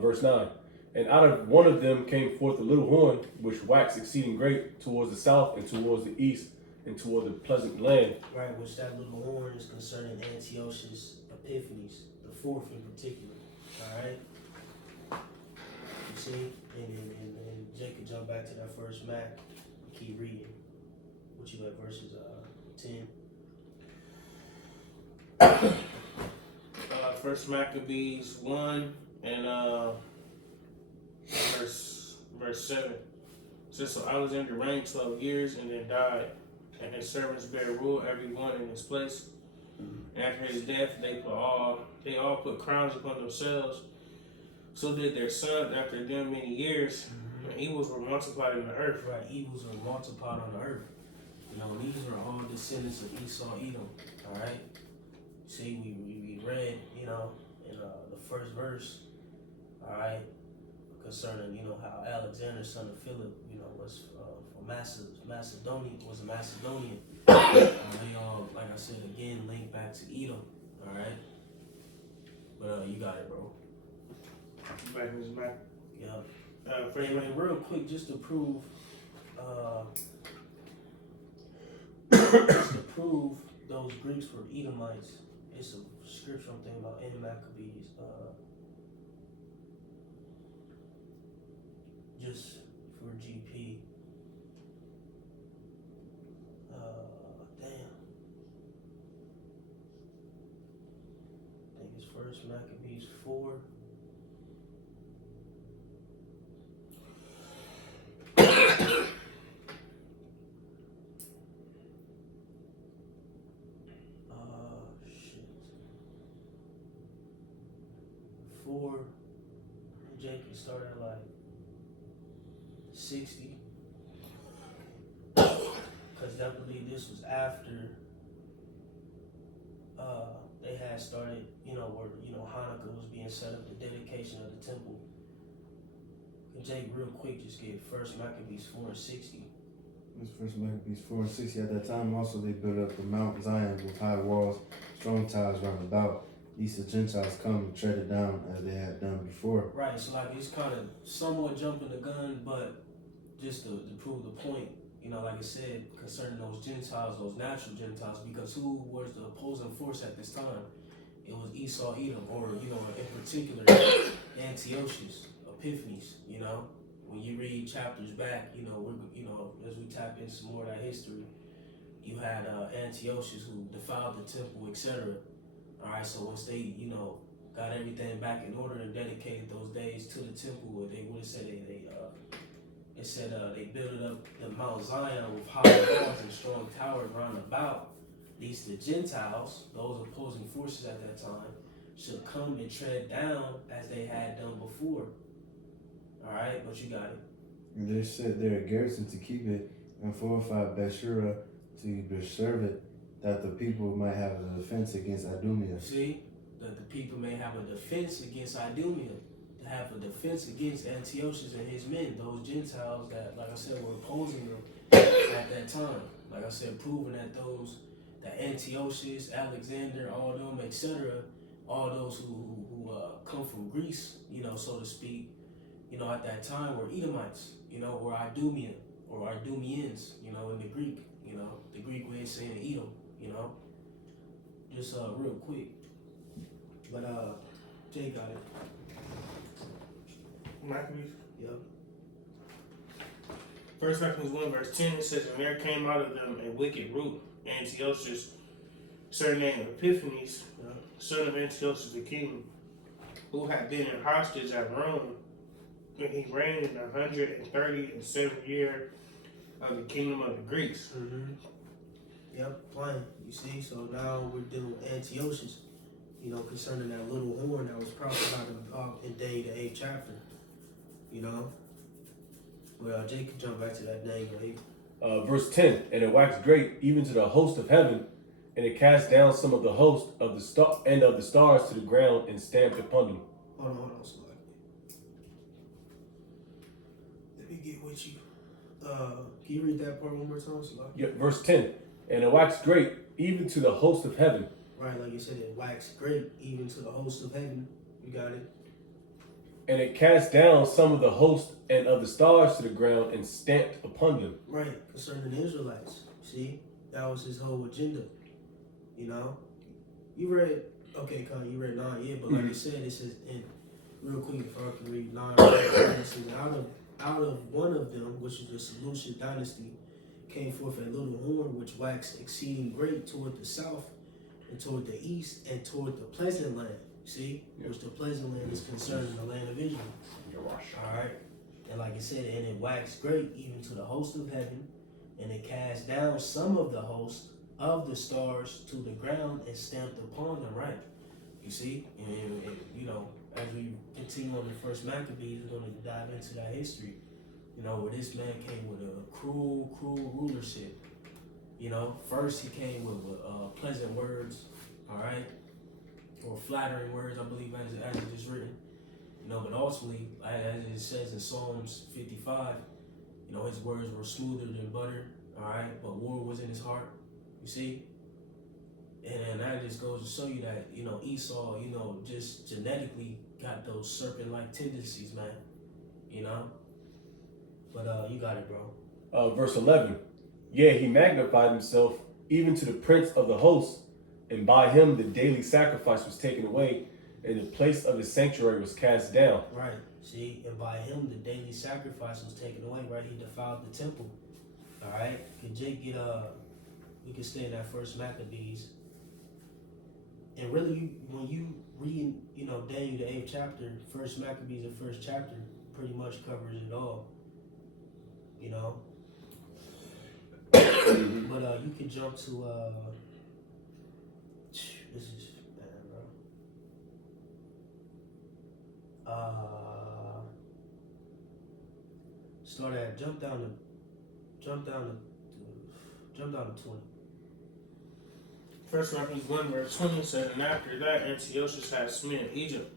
verse 9. And out of one of them came forth a little horn, which waxed exceeding great towards the south and towards the east and toward the pleasant land. Right, which that little horn is concerning Antiochus Epiphanes, the fourth in particular. Alright? You see? And Jacob jump back to that first Mac. Keep reading. What you at verses 10? First Maccabees 1 and verse 7. It says, so Alexander reigned 12 years and then died, and his servants bare rule every one in his place. And after his death, they all put crowns upon themselves. So did their sons after them many years, and evils were multiplied in the earth. Right, evils are multiplied on the earth. You know, these are all descendants of Esau, Edom. Alright? See, we read, you know, in the first verse, alright, concerning, you know, how Alexander, son of Philip, you know, was from Macedonian, was a Macedonian. They all, like I said again, link back to Edom. Alright? But you got it, bro. Back in his Mac. Yeah. First And Mac- real quick, just to prove those Greeks were Edomites, it's a scripture I'm thinking about in Maccabees. Just for GP. Damn. I think it's First Maccabees 4. Shit. 4. Jacob started at like 60. Because I believe this was after they had started, you know, where, you know, Hanukkah was being set up, the dedication of the temple. And Jake, real quick, just get First Maccabees 4 and 60. This first Maccabees 4 and 60. At that time also they built up the Mount Zion with high walls, strong towers round about. These the Gentiles come and tread it down as they had done before. Right, so like it's kind of somewhat jumping the gun, but just to prove the point, you know, like I said, concerning those Gentiles, those natural Gentiles, because who was the opposing force at this time? It was Esau, Edom, or, you know, in particular, Antiochus Epiphanes, you know? When you read chapters back, you know, as we tap into some more of that history, you had Antiochus who defiled the temple, etc. All right, so once they, got everything back in order and dedicated those days to the temple, they would have said they built it up the Mount Zion with high walls and strong towers round about. These the Gentiles, those opposing forces at that time, should come and tread down as they had done before. All right, but you got it. And they set there a garrison to keep it, and fortified Bethshura to preserve it, that the people might have a defense against Idumea. See, that the people may have a defense against Idumea, to have a defense against Antiochus and his men, those Gentiles that, like I said, were opposing them at that time. Like I said, proving that Antiochus, Alexander, all them, etc., all those who come from Greece, so to speak, at that time were Edomites, or Idumea, or Idumeans, in the Greek, the Greek way of saying Edom, just real quick. But Jay got it. Maccabees. Yep. First Maccabees 1 verse 10, it says, and there came out of them a wicked root, Antiochus, surnamed Epiphanes, son of Antiochus the king, who had been in hostage at Rome, and he reigned in 137th year of the kingdom of the Greeks. Mm-hmm. Yep, fine. You see, so now we're dealing with Antiochus, concerning that little horn that was prophesied about in Daniel the 8th chapter. Well, Jay could jump back to that Daniel 8. Verse 10, and it waxed great even to the host of heaven, and it cast down some of the host of the stars to the ground and stamped upon them. Hold on, Slug. Let me get with you. Can you read that part one more time, Slug? Yeah, verse 10, and it waxed great even to the host of heaven. Right, like you said, it waxed great even to the host of heaven. You got it. And it cast down some of the host and of the stars to the ground and stamped upon them. Right, concerning the Israelites. See, that was his whole agenda. You read, okay, Con, you read 9, yeah, but like you said, it says, in real quick, if I can read 9, it says, out of one of them, which is the Seleucid dynasty, came forth a little horn which waxed exceeding great toward the south and toward the east and toward the pleasant land. See, which the pleasant land is concerning the land of Israel. All right, and like I said, and it waxed great even to the host of heaven, and it cast down some of the host of the stars to the ground and stamped upon them. Right, you see, and as we continue on the first Maccabees, we're going to dive into that history. Where this man came with a cruel rulership. First he came with pleasant words, all right, or flattering words, I believe, as it is written. But ultimately, as it says in Psalms 55, his words were smoother than butter, all right, but war was in his heart. You see, and that just goes to show you that Esau, just genetically got those serpent-like tendencies, man. But you got it, bro. Verse 11, yea, he magnified himself even to the prince of the host, and by him the daily sacrifice was taken away, and the place of his sanctuary was cast down. Right. See, and by him the daily sacrifice was taken away. Right. He defiled the temple. All right. Can Jake get we can stay in that first Maccabees. And really, when you read, Daniel the 8th chapter, first Maccabees, the first chapter, pretty much covers it all. But you can jump to this is bad, bro. Jump down to 20. First Maccabees 1 verse 20 said, and after that Antiochus had smitten Egypt,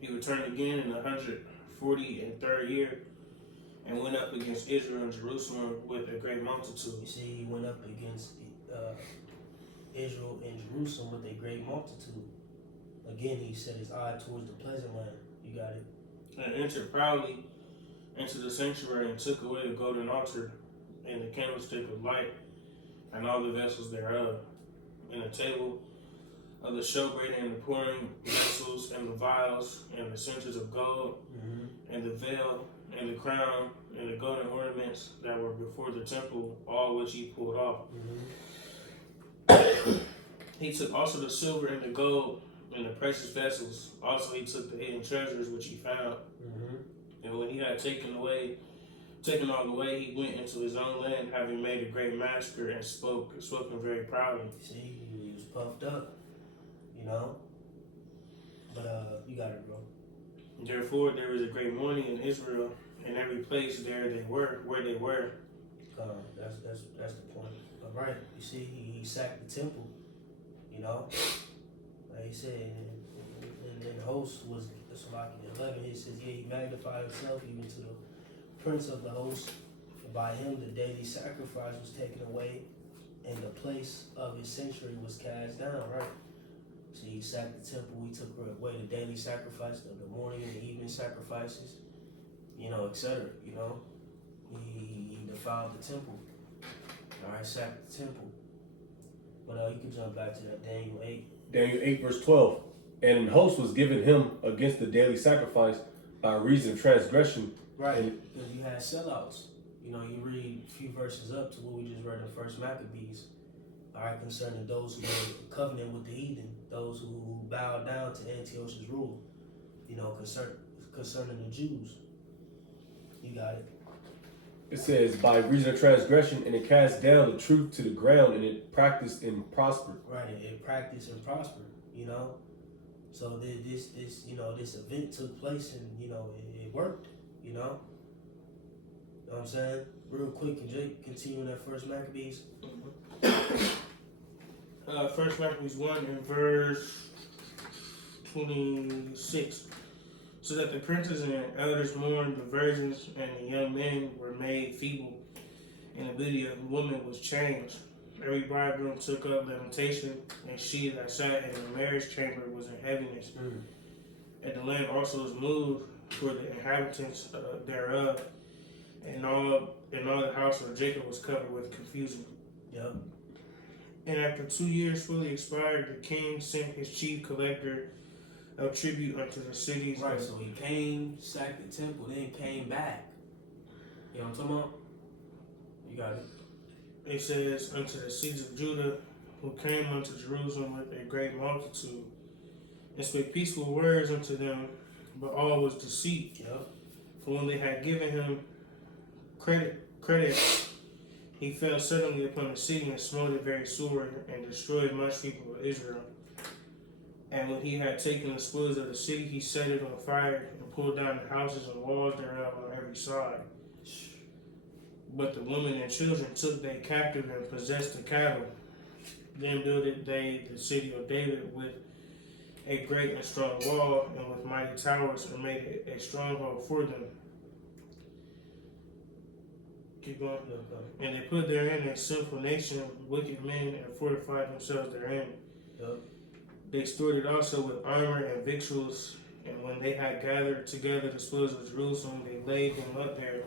he returned again in the 143rd year, and went up against Israel and Jerusalem with a great multitude. You see, he went up against Israel and Jerusalem with a great multitude. Again, he set his eye towards the pleasant land. You got it. And entered proudly into the sanctuary and took away the golden altar and the candlestick of light and all the vessels thereof, and the table of the showbread and the pouring vessels and the vials and the censers of gold, and the veil and the crown and the golden ornaments that were before the temple, all which he pulled off. He took also the silver and the gold and the precious vessels. Also, he took the hidden treasures which he found. Mm-hmm. And when he had taken all the way, he went into his own land, having made a great massacre and spoken very proudly. See, he was puffed up, you know. But you got it, bro. Therefore, there was a great mourning in Israel, in every place where they were. That's the point. But right, you see, he sacked the temple, you know. Like he said, and the host was like in 11. He says, yeah, he magnified himself even to the prince of the host. And by him, the daily sacrifice was taken away, and the place of his sanctuary was cast down. Right. So he sacked the temple. He took away the daily sacrifice, the morning and the evening sacrifices, you know, etc. You know, he defiled the temple. All right, sacked the temple. But you can jump back to that Daniel 8. Daniel 8 verse 12. And an host was given him against the daily sacrifice by reason of transgression. Right, And because you had sellouts. You know, you read a few verses up to what we just read in First Maccabees. All right, concerning those who made a covenant with the heathen, those who bowed down to Antiochus' rule. You know, concerning the Jews. You got it. it says, by reason of transgression, and it cast down the truth to the ground, and it practiced and prospered. Right, it practiced and prospered. You know, so this this event took place and you know it worked. You know what I'm saying? Real quick, can Jake continue in that First Maccabees? First Maccabees 1 and verse 26. So that the princes and elders mourned, the virgins and the young men were made feeble, and the beauty of the woman was changed. Every bridegroom took up lamentation, and she that sat in the marriage chamber was in heaviness. And the land also was moved for the inhabitants thereof, and all the house of Jacob was covered with confusion. Yep. And after 2 years fully expired, the king sent his chief collector of tribute unto the cities. Right, so he came, sacked the temple, then came back. You know what I'm talking about? You got it. It says, unto the cities of Judah, who came unto Jerusalem with a great multitude, and spake peaceful words unto them, but all was deceit. Yep. For when they had given him credit, he fell suddenly upon the city and smote it very sore, and destroyed much people of Israel. And when he had taken the spoils of the city, he set it on fire, and pulled down the houses and walls thereof on every side. But the women and children took they captive and possessed the cattle. Then builded they the city of David with a great and strong wall, and with mighty towers, and made it a stronghold for them. Keep going. And they put therein a sinful nation, wicked men, and fortified themselves therein. Yep. They stored it also with armor and victuals, and when they had gathered together the spoils of Jerusalem, they laid them up there,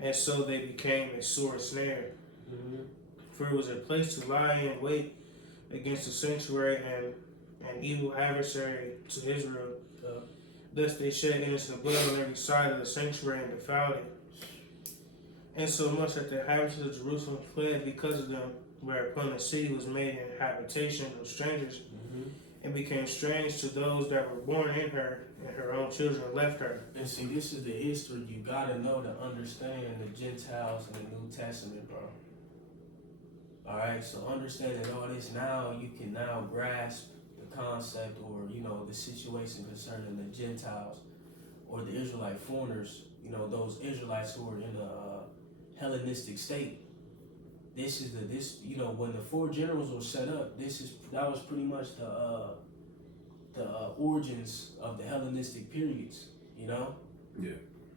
and so they became a sore snare. Mm-hmm. For it was a place to lie in wait against the sanctuary and an evil adversary to Israel. Thus they shed innocent blood on every side of the sanctuary and defiled it. And so much that the inhabitants of Jerusalem fled because of them, whereupon the city was made an habitation of strangers, and became strange to those that were born in her, and her own children left her. And see, this is the history you gotta know to understand the Gentiles in the New Testament, bro. Alright, so understanding all this now, you can now grasp the concept or, you know, the situation concerning the Gentiles or the Israelite foreigners, you know, those Israelites who are in the Hellenistic state. This is you know, when the four generals were set up, that was pretty much the origins of the Hellenistic periods, you know? Yeah.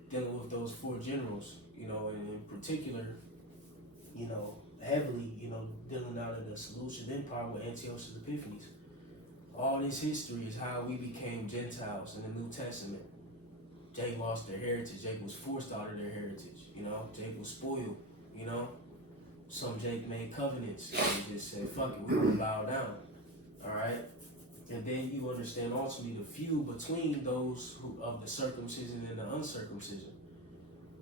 Dealing with those four generals, you know, and in particular, you know, heavily, you know, dealing out of the Seleucid Empire with Antiochus Epiphanes. All this history is how we became Gentiles in the New Testament. Jake lost their heritage. Jake was forced out of their heritage, you know? Jake was spoiled, you know? Some Jake made covenants and just said, fuck it, we're gonna bow down. Alright? And then you understand ultimately the feud between those who of the circumcision and the uncircumcision.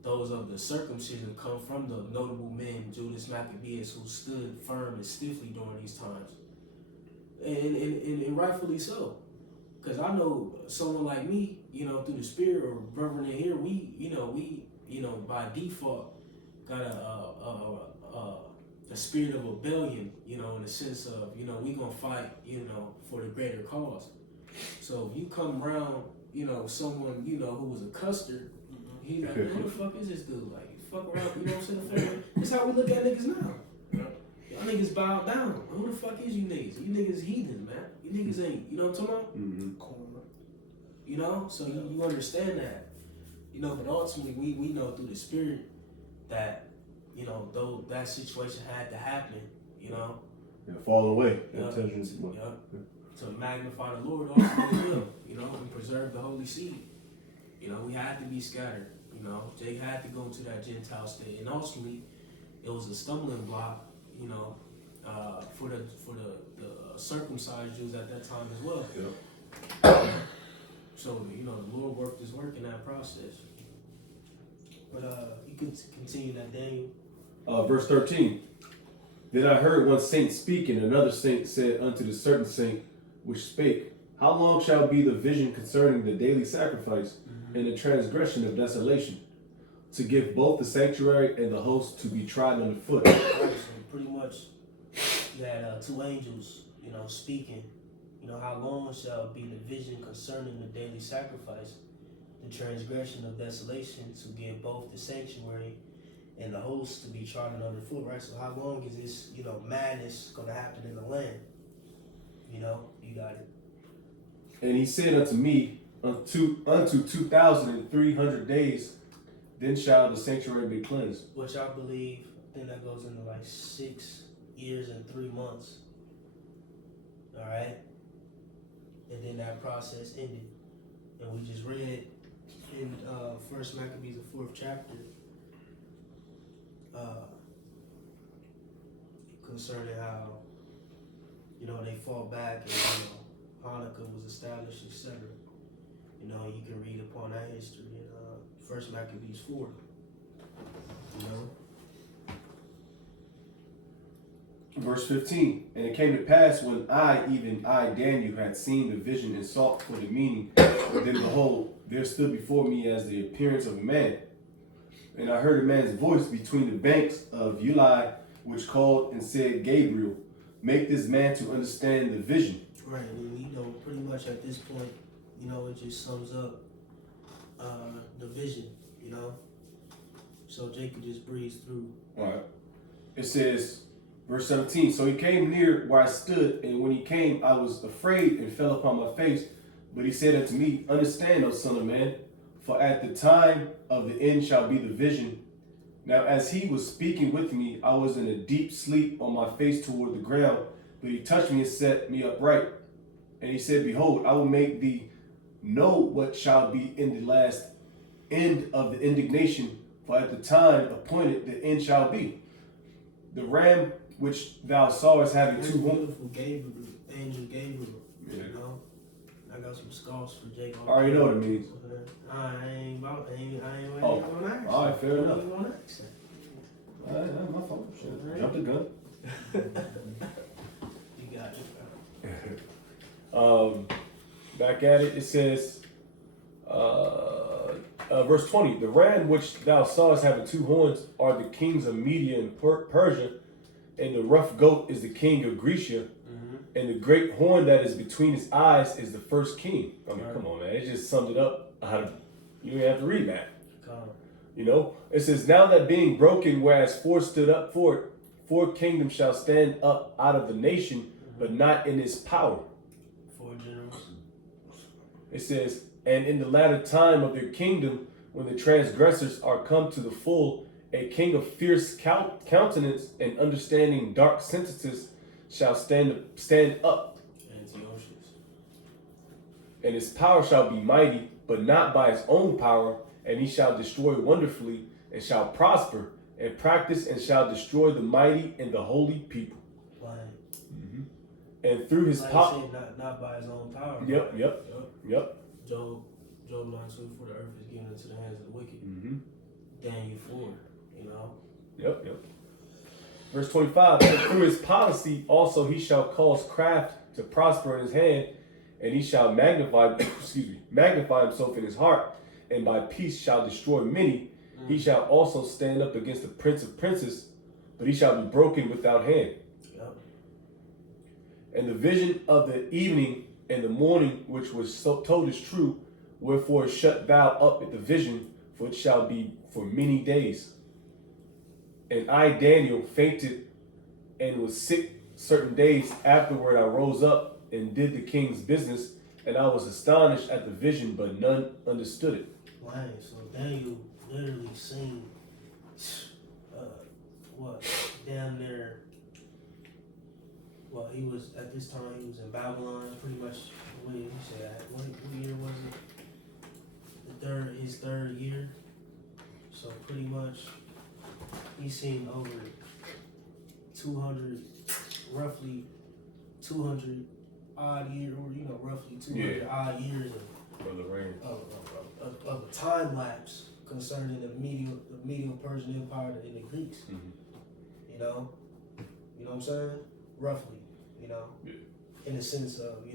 those of the circumcision come from the notable men, Judas Maccabeus, who stood firm and stiffly during these times. And rightfully so. Because I know someone like me, you know, through the Spirit, or brethren in here, we by default got a spirit of rebellion, you know, in the sense of, you know, we gonna fight, you know, for the greater cause. So if you come around, you know, someone, you know, who was a custard, he's like, who the fuck is this dude? Like, fuck around, you know what I'm saying? That's how we look at niggas now. Y'all niggas bowed down. Who the fuck is you niggas? You niggas heathens, man. You niggas ain't, you know what I'm talking about? Mm-hmm. You know? So you understand that. You know, but ultimately we know through the Spirit that, you know, though that situation had to happen, you know. Yeah, fall away. Yeah, That tells you to magnify the Lord ultimately will, you know, and preserve the holy seed. You know, we had to be scattered. You know, they had to go to that Gentile state, and ultimately, it was a stumbling block, you know, for the circumcised Jews at that time as well. Yeah. So you know, the Lord worked His work in that process. But you could continue that, Daniel. Verse 13. Then I heard one saint speak, and another saint said unto the certain saint which spake, how long shall be the vision concerning the daily sacrifice and the transgression of desolation, to give both the sanctuary and the host to be trodden underfoot? Right, so pretty much, you had two angels, you know, speaking. You know, how long shall be the vision concerning the daily sacrifice, the transgression of desolation, to give both the sanctuary and the host to be trodden underfoot, right? So how long is this, you know, madness going to happen in the land? You know, you got it. And he said unto me, unto 2,300 days, then shall the sanctuary be cleansed. Which I believe, I think that goes into like 6 years and 3 months. All right? And then that process ended. And we just read in First Maccabees, the 4th chapter, concerning how, you know, they fought back and, you know, Hanukkah was established, etc. You know, you can read upon that history in First Maccabees 4. You know? Verse 15. And it came to pass when even I, Daniel, had seen the vision and sought for the meaning, then behold, there stood before me as the appearance of a man. And I heard a man's voice between the banks of Ulai, which called and said, Gabriel, make this man to understand the vision. Right, and you know, pretty much at this point, you know, it just sums up the vision, you know. So Jacob just breeze through. All right. It says, verse 17, so he came near where I stood, and when he came, I was afraid and fell upon my face. But he said unto me, understand, O son of man, for at the time of the end shall be the vision. Now as he was speaking with me, I was in a deep sleep on my face toward the ground, but he touched me and set me upright. And he said, behold, I will make thee know what shall be in the last end of the indignation, for at the time appointed the end shall be. The ram which thou sawest having That's two horns. beautiful, Gabriel, angel Gabriel. Yeah. You know, I got some scarves for Jacob. I already know what it means. I ain't gonna ask. All right, fair enough. I ain't gonna ask that. That's my fault. Shit. Jump the gun. You got it. Back at it, it says, verse 20, the ram which thou sawest having two horns are the kings of Media and Persia, and the rough goat is the king of Grecia, and the great horn that is between his eyes is the first king. I mean, come on, man. It just summed it up. You don't have to read that. You know, it says, now that being broken, whereas four stood up for it, 4 kingdoms shall stand up out of the nation, but not in its power. 4 generals. It says, and in the latter time of their kingdom, when the transgressors are come to the full, a king of fierce countenance and understanding dark sentences shall stand up. Antiochus. And his power shall be mighty, but not by his own power, and he shall destroy wonderfully, and shall prosper, and practice, and shall destroy the mighty and the holy people. Like, And through his like power. you said, not by his own power. Yep. Job 9:24, the earth is given into the hands of the wicked. Mm-hmm. Daniel 24. You know. Yep. Verse 25, and through his policy also he shall cause craft to prosper in his hand, and he shall magnify himself in his heart, and by peace shall destroy many. He shall also stand up against the prince of princes, but he shall be broken without hand. Yep. And the vision of the evening and the morning, which was told is true, wherefore shut thou up at the vision, for it shall be for many days. And I, Daniel, fainted and was sick certain days. Afterward, I rose up and did the king's business, and I was astonished at the vision, but none understood it. Right. So Daniel literally seen down there. Well, he was at this time. He was in Babylon, pretty much. What did he say? What year was it? His third year. So pretty much, he's seen over 200, roughly 200 odd years, or roughly 200 odd years Brother Rain. of a time lapse concerning the Medial Persian Empire and the Greeks. Mm-hmm. You know what I'm saying? Roughly, in the sense of, the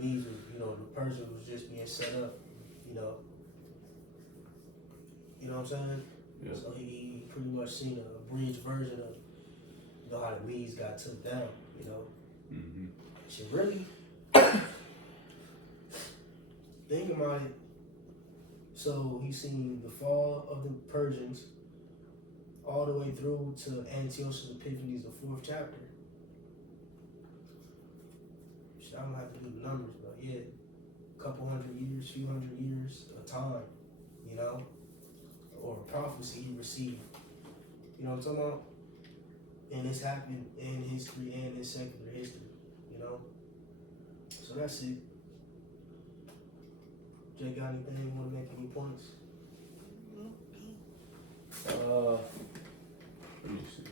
Medes, the Persian was just being set up, you know what I'm saying? Yeah. So he pretty much seen a bridge version of, how the Medes got took down, Mm-hmm. Shit, really, think about it. So he's seen the fall of the Persians all the way through to Antiochus Epiphanes, the 4th chapter. I don't have to do the numbers, but yeah, a couple hundred years, few hundred years of time, or prophecy he received. You know what I'm talking about? And it's happened in history and in secular history, So that's it. Jay, got anything? Want to make any points? Let me see.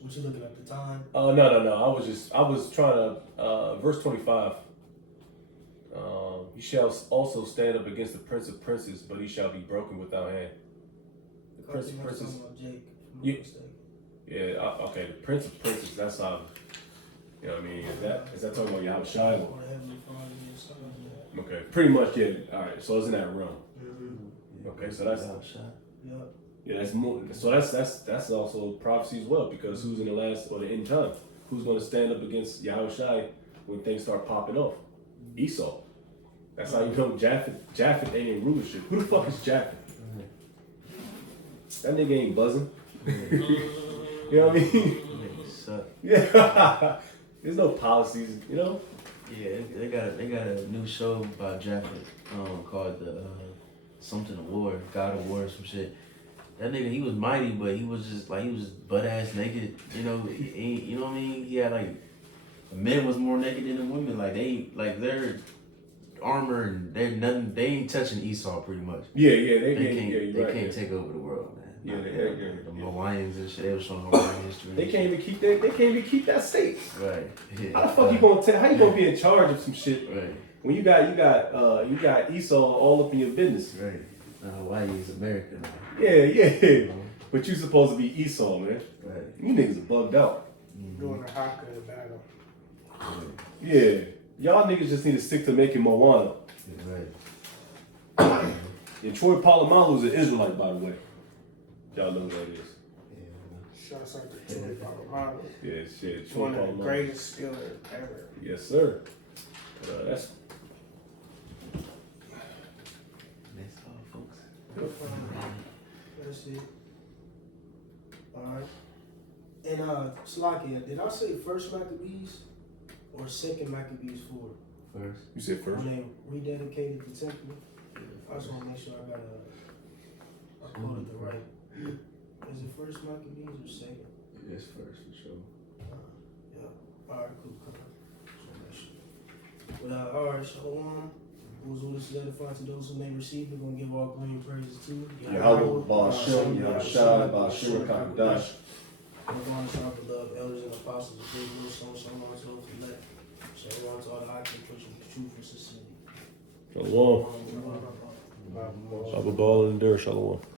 What you looking at the time? No. I was trying to, verse 25. He shall also stand up against the prince of princes, but he shall be broken without hand. The prince of princes. Jake, Yeah, okay, the prince of princes, that's you know what I mean? Is that talking about Yahweh Shai? Okay, pretty much, yeah. Alright, so it's in that realm. Mm-hmm. Okay, so that's Yep. yeah, that's more. So that's also prophecy as well, because who's in the last or the end time? Who's going to stand up against Yahweh Shai when things start popping off? Esau. That's how you know Japheth ain't in rulership. Who the fuck is Japheth? That nigga ain't buzzing. You know what I mean? Yeah. There's no policies, Yeah, they got a new show about Japheth, called the something of war, God of War, or some shit. That nigga, he was mighty, but he was just like, he was butt ass naked. You know what I mean? He had like, the men was more naked than the women. Like their armor and they're nothing. They ain't touching Esau pretty much. They can't take over the world, man. Yeah, the Hawaiians and shit. They was showing Hawaiian history. They can't even keep that safe. Right. Yeah. How the fuck you gonna how you gonna be in charge of some shit Right. when you got Esau all up in your business? Right. Hawaii is America now. Yeah. But you supposed to be Esau, man. Right. You niggas are bugged out. Doing a haka battle. Yeah. Y'all niggas just need to stick to making Moana. Right. And Troy Polamalu is an Israelite, by the way. Y'all know who that is. Shouts out to Troy Polamalu. Yeah, shit. Troy One of the Polamalu. greatest skillers ever. Yes, sir. That's That's all, folks. That's it. Alright. And Slakia, did I say first Maccabees or second Maccabees 4? First. you said first. When they rededicated the temple? I just want to make sure I quoted the right. Is it first Maccabees or second? Yes, first for sure. Yeah. Alright, cool. Well, alright, Shalom. Who's on this edifying to those who may receive it, gonna give all glory and praises to Yahweh, Ba'ashem, Yahushai, Ba'ashem, Kakadash. And on to our beloved elders and apostles of Israel, shalom to those elect, shalom to all the high church and truth and sincerity. Shalom. Shalom. Baba Ball and Dura Shalom.